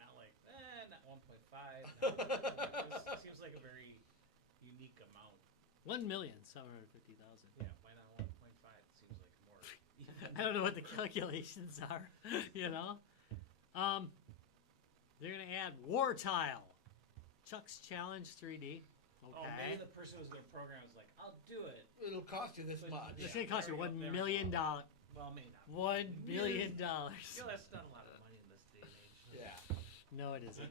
Not like, not 1.5. This seems like a very unique amount. $1,750,000. Yeah, why not 1.5? It seems like more. I don't know what the calculations are. You know, they're gonna add War tile. Chuck's Challenge 3D. Okay. Oh, maybe the person who's going to program is like, I'll do it. It'll cost you this But- much. It's Yeah, gonna cost you there we $1 go. million. Well, maybe not. $1 billion. You know, that's not a lot of money in this day and age. Yeah. No, it isn't.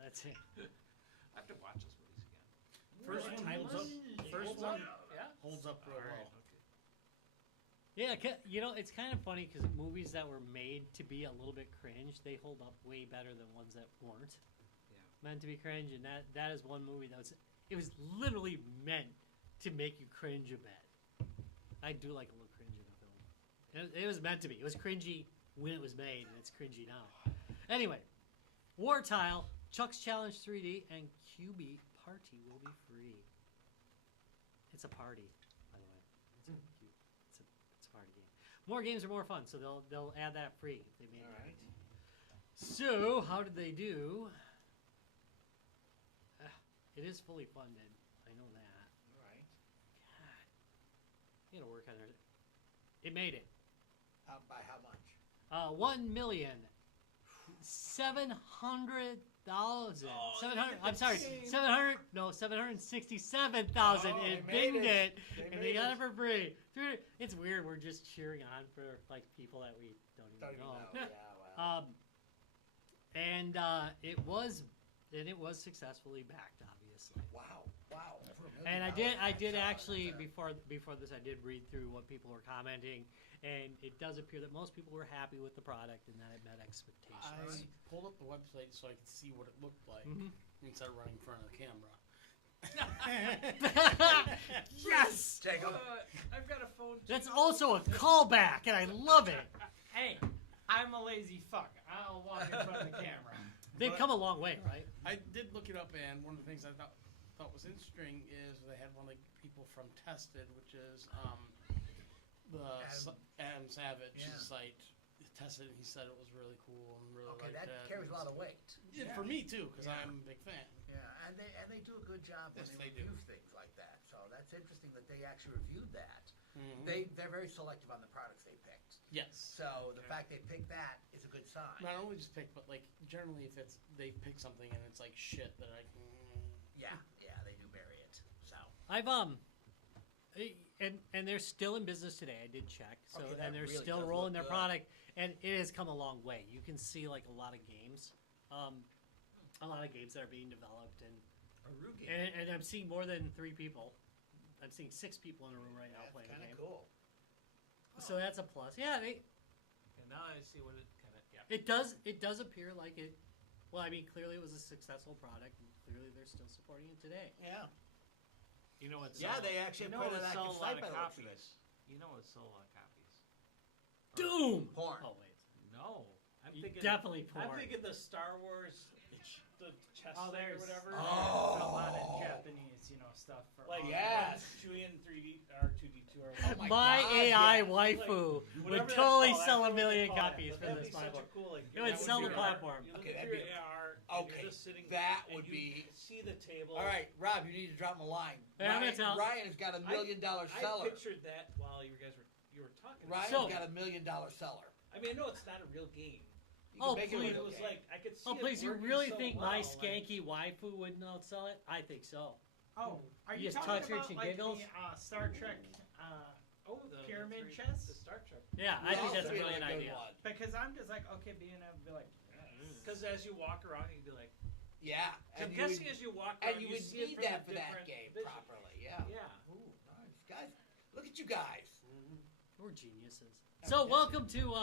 That's it. I have to watch those movies again. First one holds up. First one Yeah? holds up real All right, well. okay. Yeah, you know, it's kind of funny because movies that were made to be a little bit cringe, they hold up way better than ones that weren't meant to be cringe. And that is one movie that was literally meant to make you cringe a bit. I do like a little cringe in a film. It was meant to be. It was cringy when it was made, and it's cringy now. Anyway, War tile, Chuck's Challenge 3D and QB Party will be free. It's a party, by the way. It's a party game. More games are more fun, so they'll add that free if they made All it. right. So how did they do? It is fully funded. I know that. All right. God, you gotta work on it. It made it. By how much? 1,700,000. Oh, 700. you I'm sorry. did the 700. No, 767,000. Oh, It they made binged it. it, They and made they got it. it for free. It's weird. We're just cheering on for like people that we don't even Don't even know. know. Yeah, well. It was successfully backed, obviously. Wow. For $1 million, And I did that's, actually that's before this I did read through what people were commenting, and it does appear that most people were happy with the product and that it met I expectations. pulled up the website so I could see what it looked like Mhm. instead of running in front of the camera. Yes, Jacob. I've got a phone. that's too. also a callback, and I love it. Hey, I'm a lazy fuck. I'll walk in front of the camera. They've come a long way, right? I did look it up, and one of the things I thought was interesting is they had one of the people from Tested, which is Adam Savage. Yeah. Site tested. He said it was really cool and really Okay, liked that it. carries a lot of weight. Yeah, for me too, because Yeah. I'm a big fan. Yeah, and they do a good job when Yes, they they do. review things like that. So that's interesting that they actually reviewed that. Mhm. They're very selective on the products they picked. Yes. So the fact they picked that is a good sign. Not only just pick, but like generally, if it's they pick something and it's like shit that I can. Yeah, they do bury it. So I've and they're still in business today. I did check. So Okay, that and they're really still does rolling look their good. product, and it has come a long way. You can see like a lot of games, a lot of games that are being developed, and I'm seeing more than 3 people. I'm seeing 6 people in a room right now that's playing kind the of game. cool. So that's a plus. Yeah, And now I see what it kind of. Yeah. it does appear like it. Well, I mean, clearly it was a successful product, and clearly they're still supporting it today. Yeah. You know what's Yeah, they actually you put know an it's active sold a lot site of by the looks of copies. it. You know it's sold a lot of copies. Doom. Porn. Oh wait, No, I'm You- thinking definitely I'm porn. thinking the Star Wars, the chess Oh, thing or there's whatever. there's a lot of Japanese, stuff for Like all Yes. Chewie in 3D or 2D2 or Oh whatever. my My God, AI yeah. waifu Whatever would that's totally called, I sell a forget what they million call that, copies but for that'd this be such a platform. cool, like, It you're would looking sell through the your AR platform. You're Okay, looking that'd through be- your AR, okay, and you're just sitting. that and would you be- see the table. All right, Rob, you need to drop him a line. Yeah, I'm gonna tell- Ryan has got $1 million I seller. pictured that while you guys were talking. Ryan's So- got $1 million seller. I mean, I know it's not a real game. You Oh, can make it a please. But it real was game. like I could see. Oh it please, you working really so think well, my like- skanky waifu wouldn't outsell it? I think so. Oh, are You you just talking touch about it, she like giggles? the Star Trek? The Pyramid three- chess? The Star Trek. Yeah, I That'd think that's a also be brilliant good idea. one. Because I'm just like, okay, being able to be like, Because as you walk around, you'd be like. Yeah. I'm And you guessing would, as you walk around, and you would see it need from that a for that different game vision. properly. Yeah. Yeah. Ooh, nice. Guys, look at you guys. We're geniuses. I'm So guessing. welcome to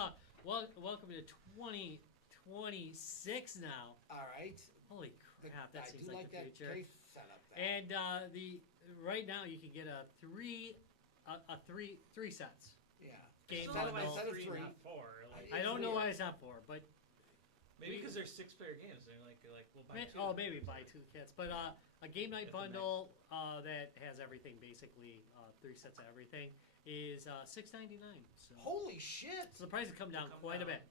2026 now. All right. Holy The- crap, that I seems do like like the that future. case setup there. And the right now you can get a three sets. Yeah. Game Set of bundle. set of three, three. not 4. Like, I don't know weird. why it's not 4, but maybe because they're 6-player games. They're like we'll buy 2. maybe buy 2 kits. But a game night At the bundle that has everything basically 3 sets of everything is $6.99. So Holy shit! the price has come down Come quite a down. bit.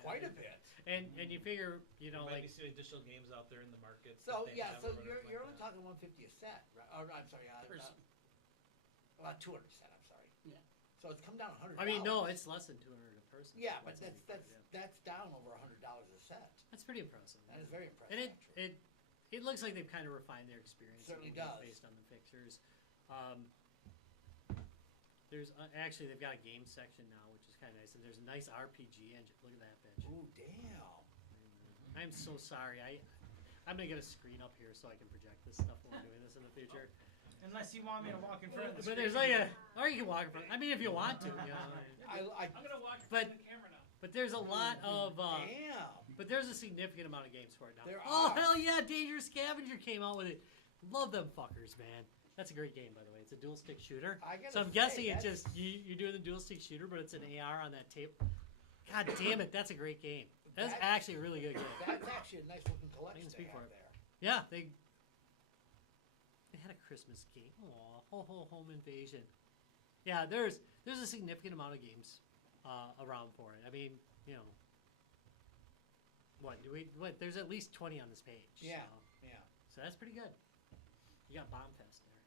Quite a bit. And you figure There might like be some additional games out there in the market. So that they yeah, have so or whatever you're like only that. talking 150 a set, right? Oh, no, I'm sorry. Person. About 200 a set. I'm sorry. Yeah. So it's come down $100. I mean no, it's less than 200 a person. Yeah, but So that's down over $100 a set. that's pretty impressive. That is very impressive. And actually. it looks like they've kind of refined their experience. a Certainly little bit does. based on the pictures. There's actually they've got a game section now, which is kind of nice, and there's a nice RPG engine. Look at that bitch. Ooh, damn. I'm so sorry. I'm gonna get a screen up here so I can project this stuff when we're doing this in the future. unless you want me to walk in front of the But there's like or you can walk in front. I mean, if you want to. You know. I I'm gonna walk in But- front of the camera now. But there's a lot of. damn. But there's a significant amount of games for it now. There Oh are. hell yeah! Dangerous Scavenger came out with it. Love them fuckers, man. That's a great game, by the way. It's a dual stick shooter. I gotta So I'm say, guessing it's that's- just you're doing the dual stick shooter, but it's an AR on that tape. God damn it, that's a great game. That's actually a really good game. That's actually a nice looking I collection can they speak for have it. there. Yeah, they had a Christmas game. Aw, home invasion. Yeah, there's a significant amount of games around for it. I mean, you know, what? There's at least 20 on this page. Yeah, So, yeah. so that's pretty good. You got Bombfest there.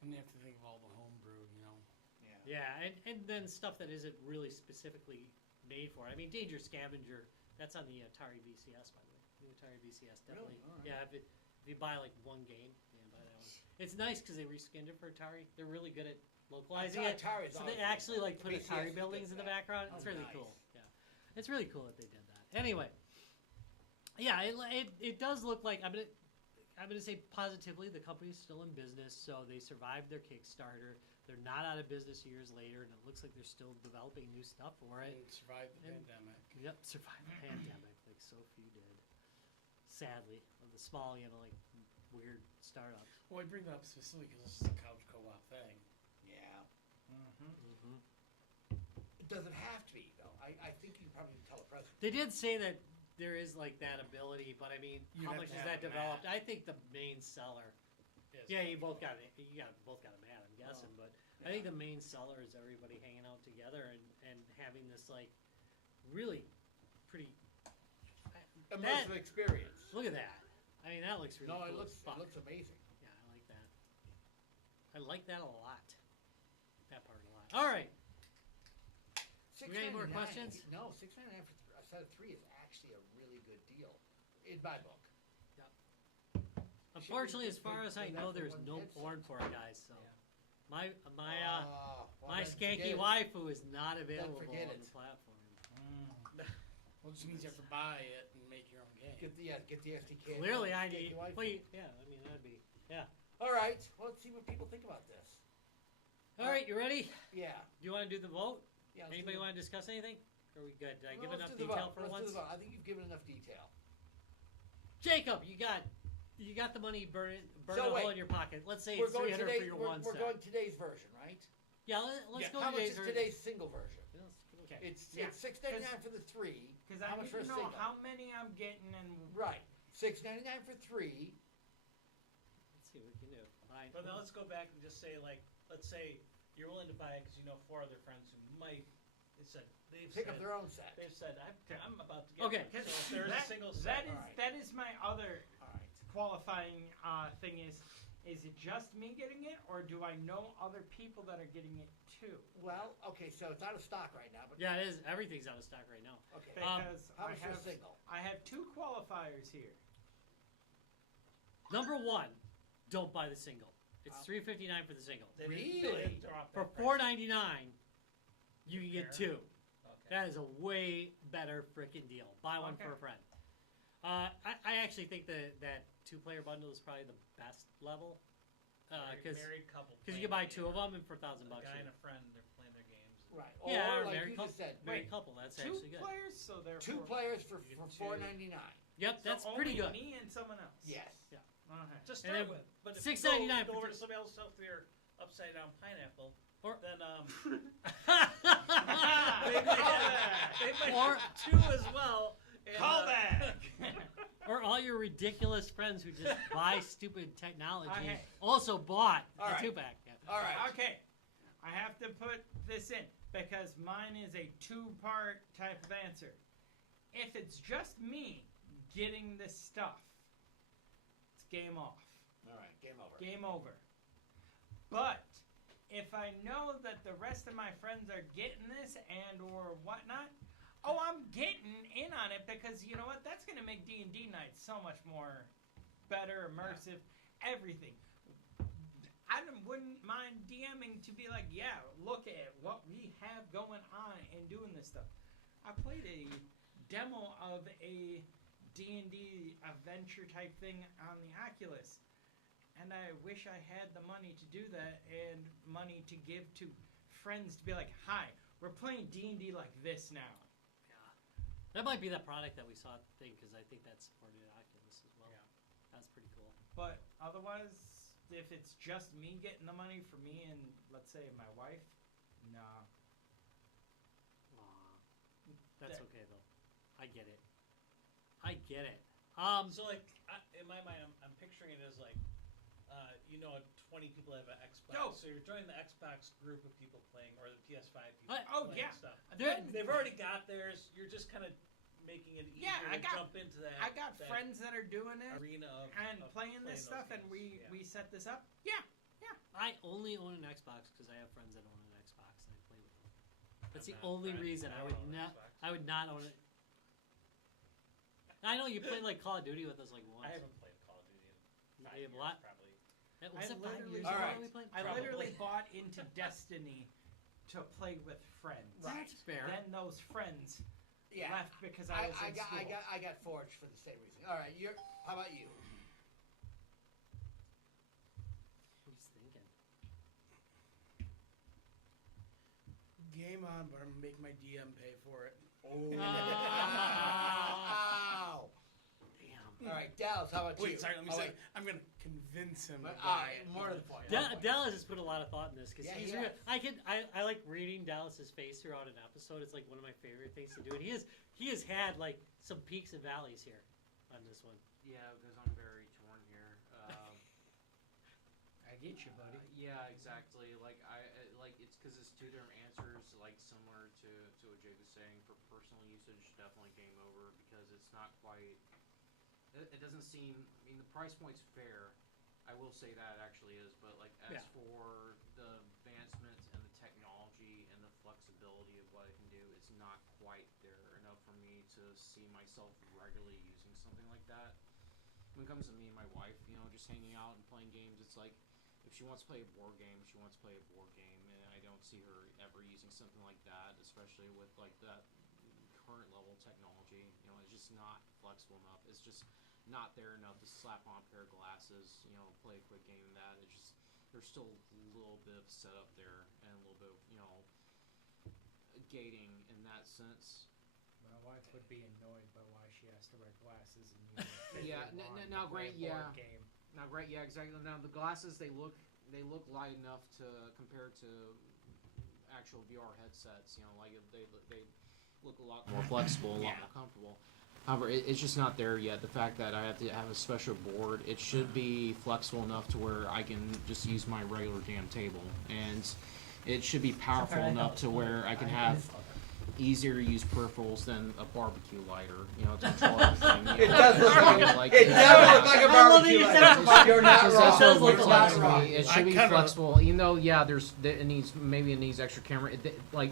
And you have to think of all the homebrew, you know. Yeah. Yeah, and then stuff that isn't really specifically made for it. I mean, Danger Scavenger, that's on the Atari VCS, by the way. The Atari VCS, definitely. Really? All right. Yeah, if you buy like one game, yeah, buy that one. It's nice because they reskinned it for Atari. They're really good at localizing it. Atari's So they always actually good. like put VCS Atari gets buildings in the that. background. Oh, It's really nice. cool. Yeah, it's really cool that they did that. Anyway, yeah, it does look like I'm gonna say positively the company's still in business, so they survived their Kickstarter. They're not out of business years later, and it looks like they're still developing new stuff for it. And survive the And- pandemic. Yep, survived the pandemic like so few did. Sadly, of the small, like weird startups. Well, I bring that up specifically because this is a couch co-op thing. Yeah. Mm-hmm. It doesn't have to be, though. I think you probably can tell a president. They did say that there is like that ability, but I mean, You how have much to is have that a developed? I think the main seller. Is Yeah, you both got a mat, I'm guessing, but I think the main seller is everybody hanging out together and having this like really pretty. Immersive experience. Look at that! I mean, that looks really No, cool. it as fuck. looks amazing. Yeah, I like that. I like that a lot. That part a lot. All right. We got any more $6.99 questions? No, $6.99 for a set of 3 is actually a really good deal in my book. Unfortunately, as far as I Big know, for there's one no headset. porn for it, guys. So my Well, my then skanky forget it. waifu is not available on forget the it. platform. Well, it just means you have to buy it and make your own game. Get the SDK. Clearly, and I get need. your wife. Well, yeah, I mean that'd be. Yeah. All right. Well, let's see what people think about this. All right, you ready? Yeah. Do you want to do the vote? Yeah. let's Anybody do want to discuss anything? Or are we good? Did I the- give let's enough do the detail vote. for Let's once? do the vote. I think you've given enough detail. Jacob, you got the money burn So a hole wait. in your pocket. Let's say We're it's going 300 today. for your We're, one we're set. going today's version, right? Yeah, let's Yeah. go How much today's is version. today's single version? Okay. It's Yeah. it's $6.99 for the 3. Because How I much need for a to know single? how many I'm getting and Right. $6.99 for 3. Let's see what we can do. Fine. But now let's go back and just say, like, let's say you're willing to buy it because you know 4 other friends who might. They've Pick said, up their own set. They've said I'm about to get. Okay. One. So if there's a single that set, is Alright. that is my other All right. qualifying thing is it just me getting it or do I know other people that are getting it too? Well, okay, so it's out of stock right now, but Yeah, it is. Everything's out of stock right now. okay. Because How I much for a have single? I have 2 qualifiers here. Number one, don't buy the single. It's $3.59 for the single. they Really? didn't drop For that price. $4.99, you can get 2. Okay. That is a way better freaking deal. Buy one for a Okay. friend. I actually think that 2-player bundle is probably the best level because married couple. you can buy 2 of them and for $1,000 A bucks. guy and a friend, they're playing their games. Right. Yeah, or or like married you couple. just said, Married Wait, couple. That's 2 actually good. players, so therefore 2 players for You get $4.99. Yep, that's so pretty only good. Me and someone else. Yes. Yeah. Okay. Just And start then with. But if $6.99 you for go over two- to somebody else's house with your upside down pineapple, Or- then Call they might back. Or- have 2 as well. And, Call back. Or all your ridiculous friends who just buy stupid technology Okay. also bought All a right. 2-pack. Yeah. All right. Okay, I have to put this in because mine is a 2-part type of answer. If it's just me getting this stuff, it's game off. All right. Game over. Game over. But if I know that the rest of my friends are getting this and or whatnot, I'm getting in on it because you know what? That's going to make D&D nights so much more better, immersive, everything. I wouldn't mind DMing to be like, yeah, look at what we have going on and doing this stuff. I played a demo of a D&D adventure type thing on the Oculus. And I wish I had the money to do that and money to give to friends to be like, hi, we're playing D&D like this now. That might be the product that we saw at the thing because I think that's supported at Oculus as well. Yeah. That's pretty cool. But otherwise, if it's just me getting the money for me and, let's say, my wife, nah. Aw. That's That- okay though. I get it. I get it. So like in my mind, I'm picturing it as like, 20 people have an Xbox. No. So you're joining the Xbox group of people playing, or the PS5 people Oh, playing yeah. stuff. They've already got theirs. You're just kind of making it easier to jump into that. I got that friends that are doing it arena and of playing this those stuff, and games. we set this up. Yeah. I only own an Xbox because I have friends that own an Xbox and I play with them. That's the I'm not only friends. reason I don't would own an not. Xbox. I would not own it. I know you played like Call of Duty with us like once. I haven't played Call of Duty in 5 Yeah, years, what? probably. That was it 5 literally- years All ago right. that we played? I Probably. literally bought into Destiny to play with friends. That's fair. Then those friends Yeah. left because I was in school. I got Forged for the same reason. All right, how about you? He's thinking. Game on, but I'm gonna make my DM pay for it. Oh. Damn. All right, Dallas, how about you? Wait, sorry, let me Oh, say. wait. I'm gonna convince him. But, to buy it. more to the point. Dallas has put a lot of thought in this because Yeah, he's. he I like reading Dallas's face throughout an episode. It's like one of my favorite things to do, and he has had like some peaks and valleys here on this one. Yeah, because I'm very torn here. I get you, buddy. Yeah, exactly. Like it's because it's two different answers. Like similar to what Jake was saying. For personal usage, definitely game over because it's not quite. It doesn't seem. I mean, the price point's fair. I will say that actually is, but like as for the advancements and the technology and the flexibility of what it can do, it's not quite there enough for me to see myself regularly using something like that. When it comes to me and my wife, just hanging out and playing games, it's like if she wants to play a board game, she wants to play a board game, and I don't see her ever using something like that, especially with like that current level technology. It's just not flexible enough. It's just not there enough to slap on a pair of glasses, play a quick game in that. It's just there's still a little bit of setup there and a little bit of, gating in that sense. My wife would be annoyed by why she has to wear glasses and use a Yeah, fidget wand now to play great, a board yeah. game. Now, great, yeah, exactly. Now the glasses they look light enough to compare to actual VR headsets. Like they look a lot more flexible, a lot more comfortable. However, it's just not there yet. The fact that I have to have a special board, it should be flexible enough to where I can just use my regular damn table, and it should be powerful enough to where I can have easier to use peripherals than a barbecue lighter, to control everything. It does look like it does look like a I love that barbecue. you said lighter. You're not Because wrong. that's It does what look it like looks a to wrong. me. It I should be kinda- flexible, even though it needs extra camera. Like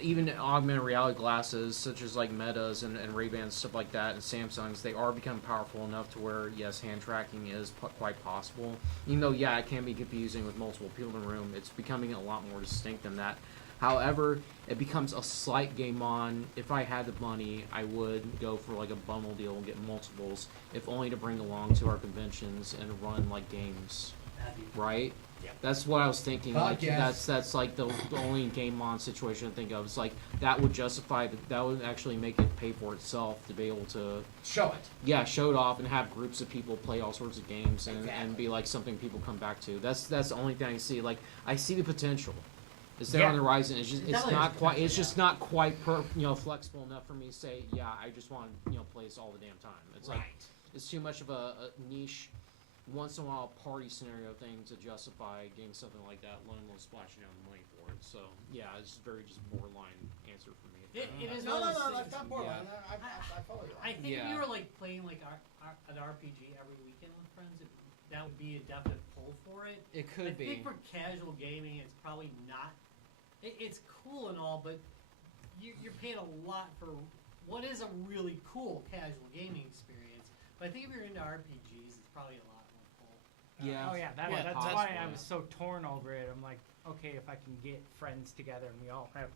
even augmented reality glasses, such as like Metas and Ray-Bans, stuff like that, and Samsungs, they are becoming powerful enough to where yes, hand tracking is quite possible. Even though it can be confusing with multiple people in the room, it's becoming a lot more distinct than that. However, it becomes a slight game on. If I had the money, I would go for like a bundle deal and get multiples, if only to bring along to our conventions and run like games, right? Yeah. That's what I was thinking. Like Yes. that's like the only game on situation I think of. It's like that would justify that would actually make it pay for itself to be able to Show it. show it off and have groups of people play all sorts of games and Exactly. be like something people come back to. That's the only thing I see. Like I see the potential. It's there on the horizon. It's just Definitely not has quite. potential, It's just not quite flexible enough for me to say I just want to play this all the damn time. It's like it's too much of a niche, once in a while party scenario thing to justify getting something like that, let alone splashing down the money for it. So it's very just borderline answer for me. It is No, one no, of those no, that's things. not borderline. I follow you. I think if Yeah. you were like playing like an RPG every weekend with friends, that would be a definite pull for it. It I could think be. for casual gaming, it's probably not. It's cool and all, but you're paying a lot for what is a really cool casual gaming experience. But I think if you're into RPGs, it's probably a lot more cool. Yeah. Oh yeah, Yeah, that's possible, why I yeah. was so torn over it. I'm like, okay, if I can get friends together and we all have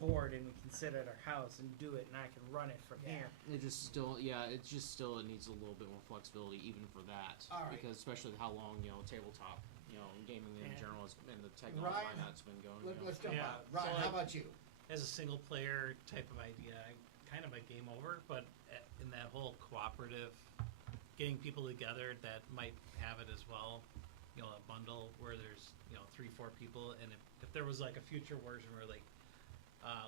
board and we can sit at our house and do it, and I can run it from here. It just still, it needs a little bit more flexibility even for that. All right. Because especially how long, tabletop, gaming in Yeah. general and the technology Ryan, behind that's been going. Let's jump Yeah, on it. Ryan, so, how like- about you? As a single player type of idea, kind of a game over, but in that whole cooperative, getting people together that might have it as well, a bundle where there's 3-4 people, and if there was like a future version where like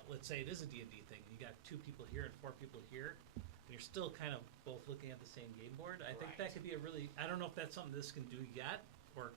let's say it is a D&D thing, you got 2 people here and 4 people here, and you're still kind of both looking at the same game board. I think Right. that could be a really. I don't know if that's something this can do yet, or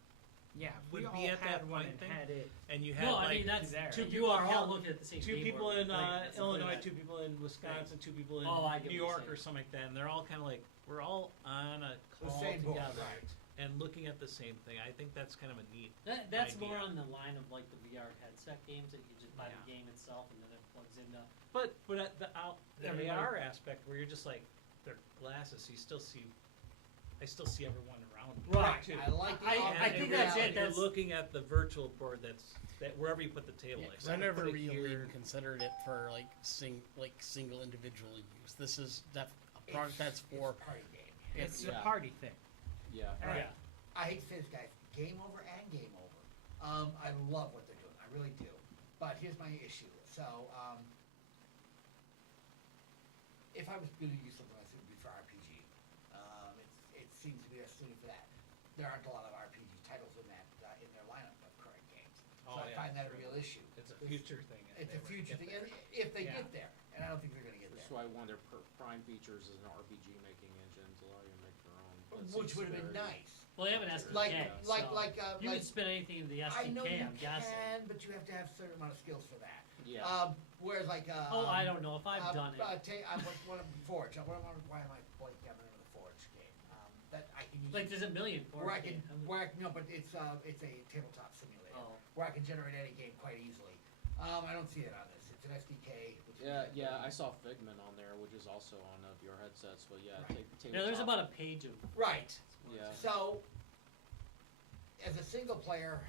Yeah, would we be all at that had one point and thing. had it. and you had No, like I mean that's there. two You people are are all all- looking at the same two game people board. in Like, that's the Illinois, point. two people in Wisconsin, two people in Oh, I get New what you're York saying. or something like that, and they're all kind of like we're all on a The call same board, together right. and looking at the same thing. I think that's kind of a neat. That's idea. more on the line of like the VR headset games that you just buy Yeah. the game itself and then it plugs into. But at the Everybody- AR aspect where you're just like their glasses, so you still see. I still see everyone around me. Right. Too. I like the I augmented think that's it, reality. You're that's- looking at the virtual board that wherever you put the table. Yeah, like, 'cause I I'm gonna never put it really here. even considered it for like single individual use. This is a product that's for. It's a party game. It's a Yeah. party thing. Yeah. All right. Yeah. I hate to say this, guys. Game over and game over. I love what they're doing. I really do. But here's my issue. So, if I was going to use something, I think it would be for RPG. It seems to be a suited for that. There aren't a lot of RPG titles in that in their lineup of current games, so Oh, I yeah, find that a true. real issue. It's a future thing. if It's they a were to future get thing, there. and if they Yeah. get there, and I don't think they're going to get That's there. why one of their prime features is an RPG making engine to allow you to make your own. But it Which seems would have been very- nice. Well, they have an SDK. Like, so you like can spin anything in the I know SDK. you I'm guessing. can, but you have to have a certain amount of skills for that. Yeah. Whereas like Oh, I don't know if I've done it. Forge. Why am I blanking on the Forge game? That I can use. Like there's a million for where I it. can, no, but it's a tabletop simulator Oh. where I can generate any game quite easily. I don't see it on this. It's an SDK. Which Yeah, I saw Figment on there, which is also on VR headsets. But yeah, Right. Yeah, there's about a page of. Right. Yeah. So, as a single player,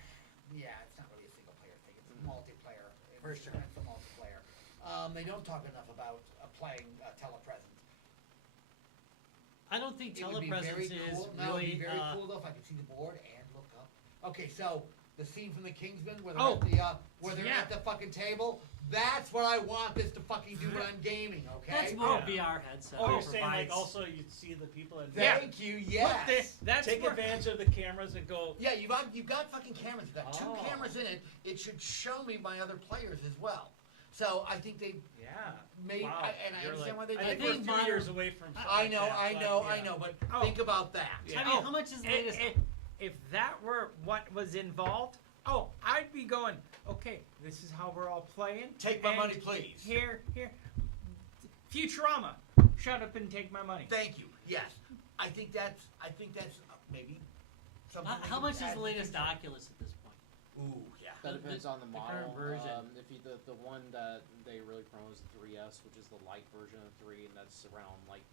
yeah, it's not really a single player thing. It's a multiplayer. For sure. It's a multiplayer. They don't talk enough about playing telepresence. I don't think It would be telepresence very is cool. No, it'd really. be very cool though if I could see the board and look up. Okay, so the scene from the Kingsman where they're Oh, at the where they're yeah. at the fucking table. That's what I want this to fucking do when I'm gaming. Okay. That's more Yeah. VR headset. Oh, you're that saying like provides- also you'd see the people and Yeah. Thank you. Yes. That's take where- advantage of the cameras and go. Yeah, you've got fucking cameras. You've got two Oh. cameras in it. It should show me my other players as well. So I think they Yeah. made, Wow. and I You're understand why like, they I did think we're it. a few years away from. something I like know, that, I but know, yeah. I know, but Oh. think about that. Yeah. I mean, how much is the latest? If that were what was involved, I'd be going, okay, this is how we're all playing. Take my and money, please. Here. Futurama. Shut up and take my money. Thank you. Yes, I think that's maybe something. we How can much is add the in the latest future. Oculus at this point? Ooh, yeah. That The- depends on the the model. current version. If you, the one that they really promote is the 3S, which is the light version of 3, and that's around like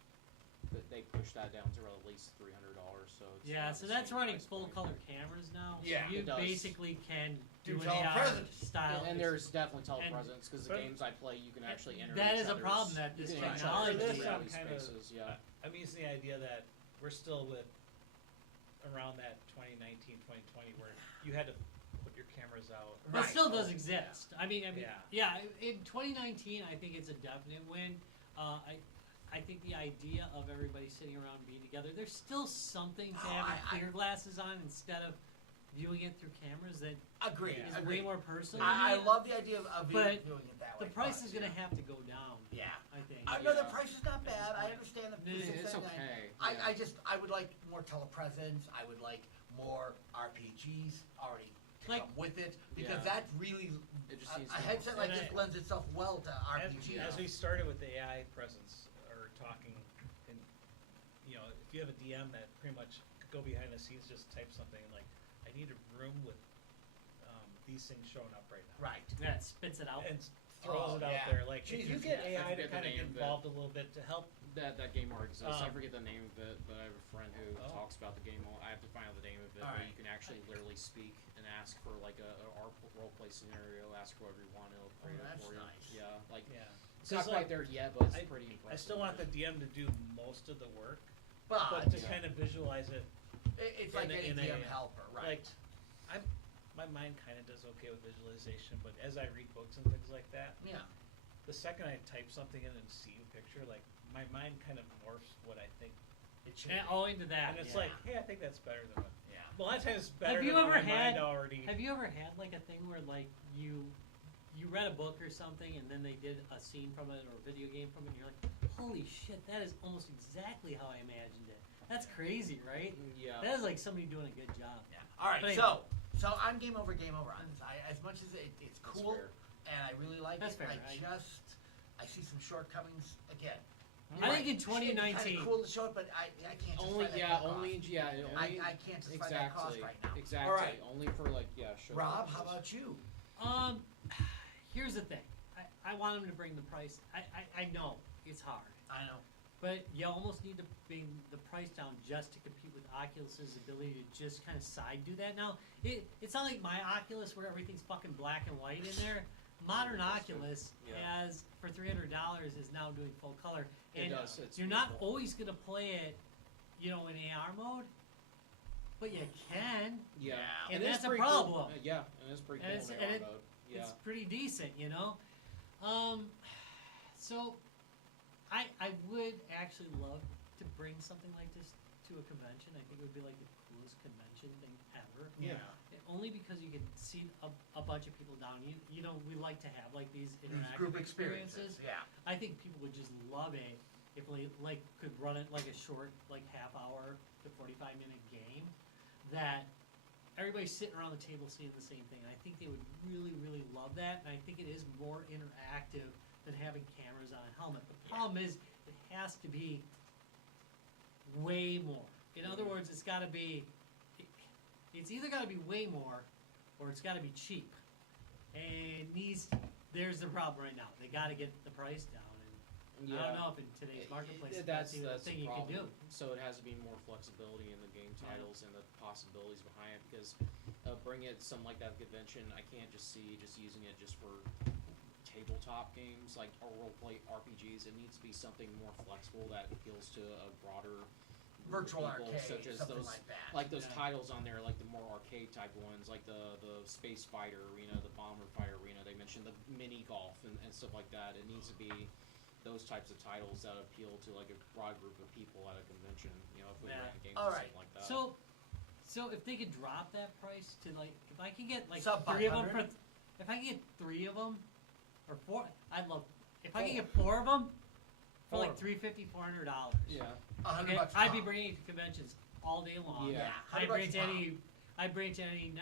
they pushed that down to at least $300. So it's Yeah, not so the that's same running price full point. color cameras now. So Yeah, you it does. basically can do Do an AR telepresence. style. And there's definitely and- telepresence because the but- games I play, you can actually enter. that each is a other's- problem that you this can enter each technology- other's For this, reality I'm kinda- spaces, yeah. I'm using the idea that we're still with around that 2019, 2020 where you had to put your cameras out. But Right. still does exist. I mean, Yeah. yeah. In 2019, I think it's a definite win. I think the idea of everybody sitting around being together, there's still something to Oh, having I- clear glasses on instead of viewing it through cameras that Agreed. Yeah. is Agreed. way more personal. I love the idea of But doing it that the way. price but, is going to have to go down. Yeah. I think. No, the Yeah. price is not bad. I understand the. It is. It's 699. okay. I just I would like more telepresence. I would like more RPGs already to Like- come with it because Yeah. that's really It just a needs a to headset be- like And this I- lends itself well to RPGs. As we started with the AI presence or talking, and if you have a DM that pretty much could go behind the scenes, just type something like, "I need a room with these things showing up right now," Right. Yeah, it spits it out. and throws it out yeah. there. Like, Jeez, if you you get can- AI to forget the kind of name get of it. involved a little bit to help. That game art exists. I Um, forget the name of it, but I have a friend who Oh. talks about the game. I have to find out the name of it. Alright. But you can actually literally speak and ask for like a role play scenario. Ask for whatever you want. It'll create it that's for you. nice. Yeah, like Yeah. it's not Because, quite there yet, but it's I- pretty impressive. I still want the DM to do most of the work, But, but to yeah. kind of visualize it. it's like in any a- DM helper, right? Like, my mind kind of does okay with visualization, but as I read books and things like that, Yeah. the second I type something in and see a picture, like my mind kind of morphs what I think, It should. And be. all into that. and it's yeah. like, hey, I think that's better than what. Yeah. Well, a lot of times it's better Have you than ever what my mind had- already. Have you ever had like a thing where like you read a book or something and then they did a scene from it or a video game from it and you're like, holy shit, that is almost exactly how I imagined it. That's crazy, right? Yeah. That is like somebody doing a good job. Yeah. All right. But So I'm game over on this. As much as it's That's cool fair. and I really like That's it, fair, I see some shortcomings again. I think in It's kinda 2019, cool to show it, but I can't justify Only, that yeah, cost. only, yeah, only. I can't justify that cost Exactly. right now. Exactly. All right. Only for like, yeah, sure. Rob, how about you? here's the thing. I want them to bring the price. I know it's hard, I know. but you almost need to bring the price down just to compete with Oculus's ability to just kind of side do that. Now, it's not like my Oculus where everything's fucking black and white in there. Modern Oculus Yeah. has for $300 is now doing full color, and It does. It's you're not beautiful. always gonna play it, in AR mode, but you can. Yeah. And It is that's a pretty cool. problem. Yeah, and it's pretty And cool it's- in and AR it- mode. Yeah. It's pretty decent. So I would actually love to bring something like this to a convention. I think it would be like the coolest convention thing ever. Yeah. Only because you can see a bunch of people down. We like to have like these These interactive group experiences. Yeah. I think people would just love it if they could run it like a short half hour to 45-minute game that everybody's sitting around the table seeing the same thing. I think they would really, really love that, and I think it is more interactive than having cameras on a helmet. The problem is it has to be way more. In other words, it's got to be. It's either got to be way more, or it's got to be cheap. And there's the problem right now. They got to get the price down. And I don't know if in today's marketplace that's even a thing the you can do. problem. So it has to be more flexibility in the game titles and the possibilities behind it. Because bring it something like that convention, I can't just see using it just for tabletop games like or role-play RPGs. It needs to be something more flexible that appeals to a broader group of Virtual people, arcade, such as something those like that. like those Yeah. titles on there, like the more arcade type ones, like the Space Fighter Arena, the Bomber Fighter Arena. They mentioned the mini golf and stuff like that. It needs to be those types of titles that appeal to like a broad group of people at a convention. If we Yeah. ran games All and right. stuff like that. So if they could drop that price to if I could get Sub 3 of them 500? if I could get 3 of them or 4, I'd love. If I could get 4 of them for like $350, $400. yeah, $100 Okay, bucks. I'd be bringing it to conventions all day long. Yeah. I'd bring it to $100 any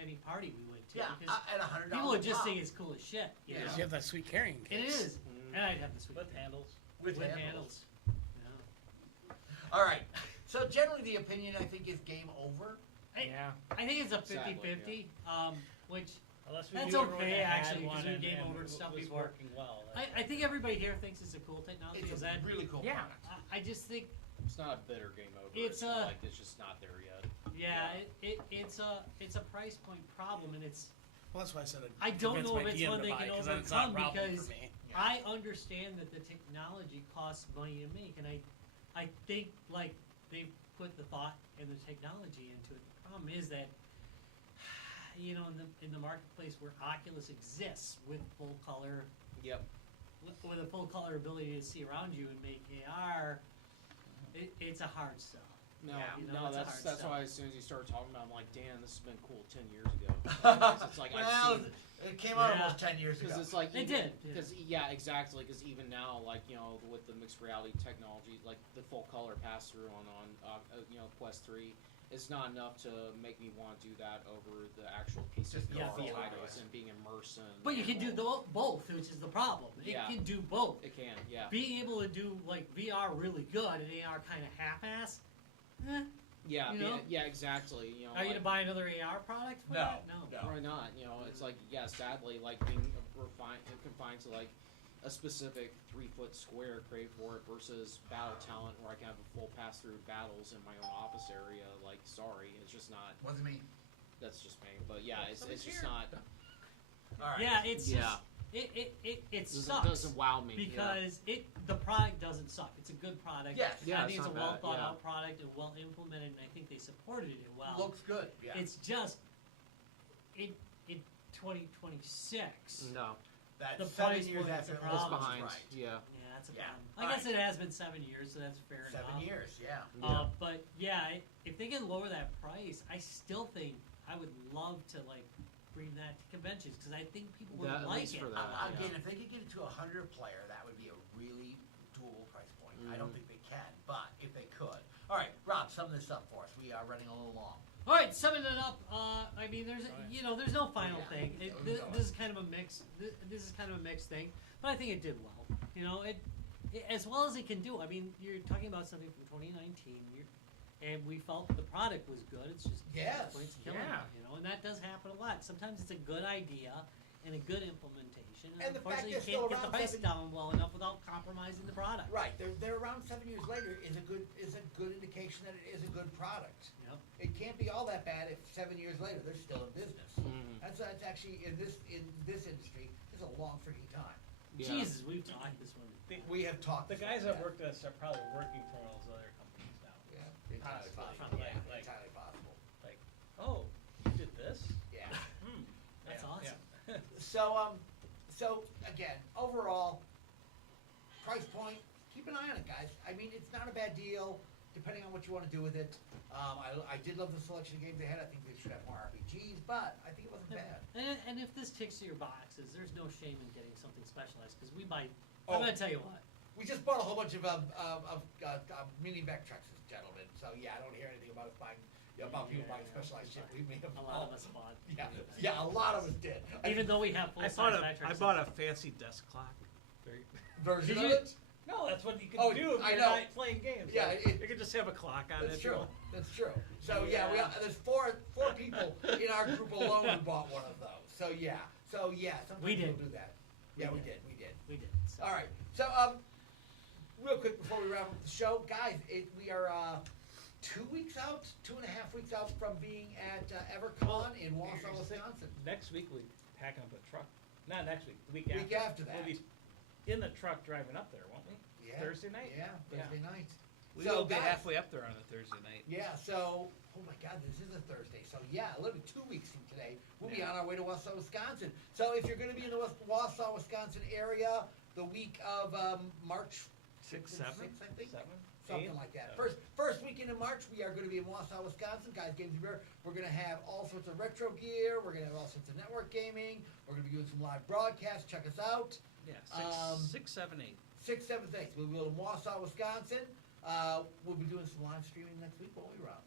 any party we went to Yeah, because at $100. people would just pop. think it's cool as shit. You Yeah. know? You have that sweet carrying It case. is, Mhm. and I'd have the sweet With handles. with with handles. handles. Yeah. All right. So generally, the opinion I think is game over. Yeah. I think it's a Sadly, 50-50, which Unless we That's knew everyone okay, that had actually, 'cause one we and- game and over it stuff was before. working well. I think everybody here thinks it's a cool technology. It's Is a that really cool Yeah. product. I just think it's not a bitter game over. It's not a- like it's just not there yet. it's a price point problem, and it's Well, that's why I said I don't convince know my if it's DM one to they buy can it, 'cause then it's not a overcome problem because for me. Yeah. I understand that the technology costs money to make, and I think they've put the thought and the technology into it. The problem is that in the marketplace where Oculus exists with full color, Yep. with a full color ability to see around you and make AR, it's a hard sell. No, Yeah. no, it's a hard that's sell. why as soon as you started talking about it, I'm like, damn, this has been cool 10 years ago. It's like Well, I've seen it came out Yeah. almost 10 years ago. because it's like They did, yeah. because exactly because even now with the mixed reality technology like the full color pass through on Quest 3 it's not enough to make me want to do that over the actual piece of Just the VR VR, titles yeah. and being immersed in. But you can do both, which is the problem. Yeah. It can do both. It can, yeah. Being able to do VR really good and AR kind of half-ass. Yeah, You know? yeah, exactly. Are you gonna buy another AR product for No. that? No. No. Why not? It's like sadly, being confined to a specific 3-foot square created for it versus battle talent where I can have a full pass through battles in my own office area. Sorry, it's just not. Wasn't me. That's just me. But yeah, it's Somebody's just here. not. All right. Yeah, it's Yeah. just it Doesn't, sucks doesn't wow me. because the product doesn't suck. It's a good product. Yes. Yeah, I think it's it's a not well bad, thought yeah. out product and well implemented, and I think they supported it well. Looks good. Yeah. It's just in 2026. No, That's the 7 price years point is after the it problem. it's was behind. right. Yeah. Yeah, that's a Yeah. problem. All I guess right. it has been 7 years, so that's fair 7 enough. years. Yeah. But yeah, if they can lower that price, I still think I would love to bring that to conventions because I think people would At like least it. for that. Again, if they could get it to 100 player, that would be a really fool price point. I don't think they can, but if they could. All right, Rob, sum this up for us. We are running a little long. All right, summing it up. I mean, there's no final thing. This is kind of a mix. This is kind of a mixed thing, but I think it did well. It as well as it can do. I mean, you're talking about something from 2019, and we felt the product was good. It's just it's killing it, and that does happen a lot. Sometimes it's a good idea and a good implementation, and the fact unfortunately, you they're still can't get the around price down well enough without compromising the product. Right, they're around 7 years later is a good indication that it is a good product. Yep. It can't be all that bad if 7 years later they're still in business. That's actually in this industry, it's a long freaking time. Yeah. Jesus, we've talked this one. We have talked. The guys that worked with us are probably working for all those other companies now. Yeah, entirely Possibly. possible. Like- Yeah, like- entirely possible. Like, oh, you did this? Yeah. That's Yeah, awesome. yeah. So again, overall, price point, keep an eye on it, guys. I mean, it's not a bad deal, depending on what you want to do with it. I did love the selection of games they had. I think they should have more RPGs, but I think it wasn't bad. And if this ticks your boxes, there's no shame in getting something specialized because we buy. Oh. I'm gonna tell you what. We just bought a whole bunch of mini mech trucks, gentlemen. So yeah, I don't hear anything about us buying, about people buying specialized shit. We may have A lot of us bought. Yeah, a lot of us did. Even though we have full I size bought a fancy desk clock. version Did of you- it. No, that's what you can Oh, do if I you're know. not playing games. Yeah, Like, You could just have a clock on that's it. true. That's true. So yeah, there's four people in our group alone who bought one of those. So yeah, sometimes We did. we'll do that. Yeah, we did. We did. So. All right. So real quick before we wrap up the show, guys, we are 2 weeks out, 2.5 weeks out from being at EverCon in Wausau, Wisconsin. Next week we pack up a truck. Not next week. The week after. Week after that. We'll be in the truck driving up there, won't we? Yeah. Thursday night? Yeah, Thursday night. We So, will be guys- halfway up there on a Thursday night. Yeah, so, oh my God, this is a Thursday. So, yeah, literally 2 weeks from today, we'll be on our way to Wausau, Wisconsin. So, if you're going to be in the Wausau, Wisconsin area the week of March 6th, 6th, 7th? I think. 7th? Something 8th? like that. First weekend in March, we are going to be in Wausau, Wisconsin. Guys, Games and Beer. We're going to have all sorts of retro gear. We're going to have all sorts of network gaming. We're going to be doing some live broadcasts. Check us out. Yeah, 6, 7, 8. 6th, 7th, 8th. We'll be in Wausau, Wisconsin. We'll be doing some live streaming next week, won't we, Rob?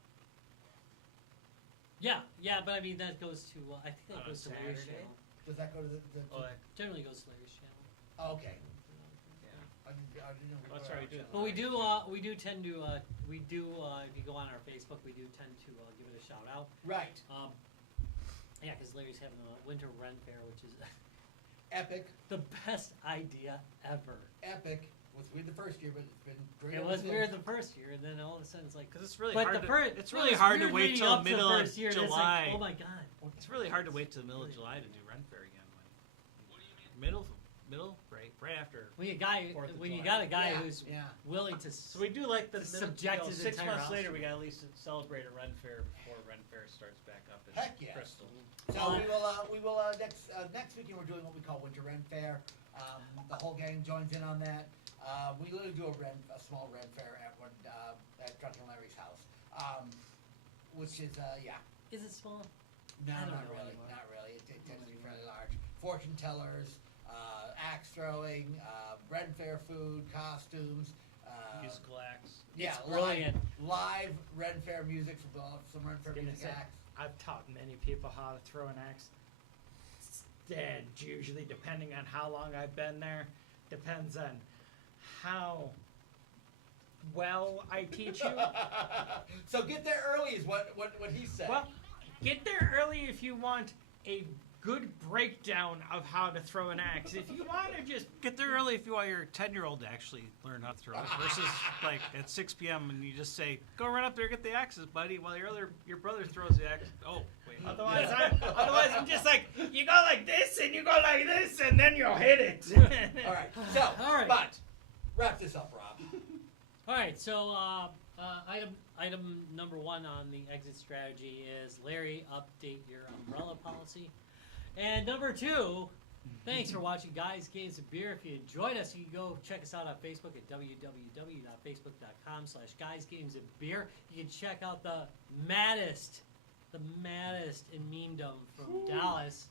Yeah, but I mean that goes to I think that On a goes to Larry's Saturday? channel. Does that go to the Oh, Generally goes to Larry's channel. oh, okay. yeah. I didn't know. That's right, we do. But we do tend to if you go on our Facebook, we do tend to give it a shout out. Right. Yeah, because Larry's having a winter Ren fair, which is Epic. the best idea ever. Epic. Was weird the first year, but it's been great. It ever was since. weird the first year, and then all of a sudden it's like. Because it's really But hard. the first, It's really hard to wait till middle of year, and it's July. like, oh my God. It's really hard to wait till the middle of July to do Ren Fair again. Middle, right after. When you July. got a guy Yeah, who's yeah. willing to. So we do like the To middle, subject his 6 entire months house later, to we got to at least celebrate a Ren Fair before Ren Fair starts back up in Heck yes. Bristol. So we will next weekend we're doing what we call Winter Ren Fair. The whole gang joins in on that. We literally do a small Ren Fair at Drunken Larry's house, which is yeah. Is it small? No, I don't not know really. anymore. Not really. It tends to be fairly large. Fortune tellers, axe throwing, Ren Fair food, costumes. Musical acts. Yeah, It's brilliant. Live Ren Fair music from some Ren Fair Gonna music say, acts. I've taught many people how to throw an axe. And usually, depending on how long I've been there, depends on how well I teach you. So get there early is what he said. Well, get there early if you want a good breakdown of how to throw an axe. If you want to just Get there early if you want your 10-year-old to actually learn how to throw it, versus like at 6 p.m. and you just say, "Go run up there, get the axes, buddy," while your brother throws the axe. Oh, wait. otherwise, I'm just like, you go like this and you go like this and then you'll hit it. All right. So, All right. but wrap this up, Rob. All right, so item number 1 on the exit strategy is Larry, update your umbrella policy. And number 2, thanks for watching Guys, Games, and Beer. If you enjoyed us, you can go check us out on Facebook at www.facebook.com/Guys, Games, and Beer. You can check out the maddest in memedom from Dallas,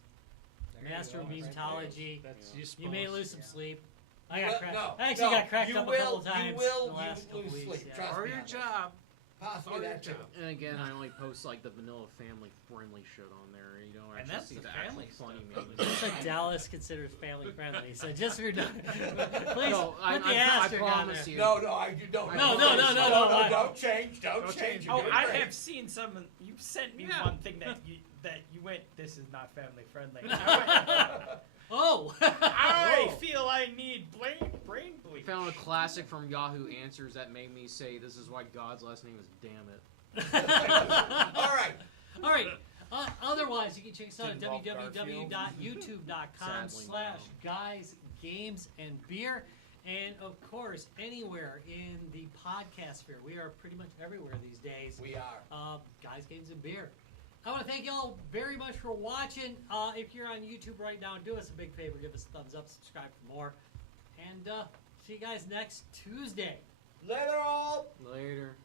There you Master go, of right there. Memetology. That's You may lose some sleep. I got cracked. No, I actually got cracked you up will, a couple times. You will in the last couple lose weeks. sleep. Yeah. Trust Or me your on that. job. Possibly Or your that too. job. And again, I only post like the vanilla family friendly shit on there. You don't And actually that's see the the family actual funny stuff. memes. That's what Dallas considers family friendly. So just for please No, put the I asterisk on promise there. you. No, you don't. No, Don't change. Don't Don't change. change. You're Oh, doing I great. have seen some. You sent me Yeah. one thing that you went. This is not family friendly. I Oh. I feel I need brain bleach. Found a classic from Yahoo Answers that made me say, "This is why God's last name is Damn It." All right. All right. Otherwise, you can check us out at Didn't involve www.youtube.com/guysgamesandbeer. And of course, anywhere in the podcast sphere. We are pretty much everywhere these days. We are. Guys, Games, and Beer. I want to thank y'all very much for watching. If you're on YouTube right now, do us a big favor. Give us a thumbs up, subscribe for more. And see you guys next Tuesday. Later all. Later.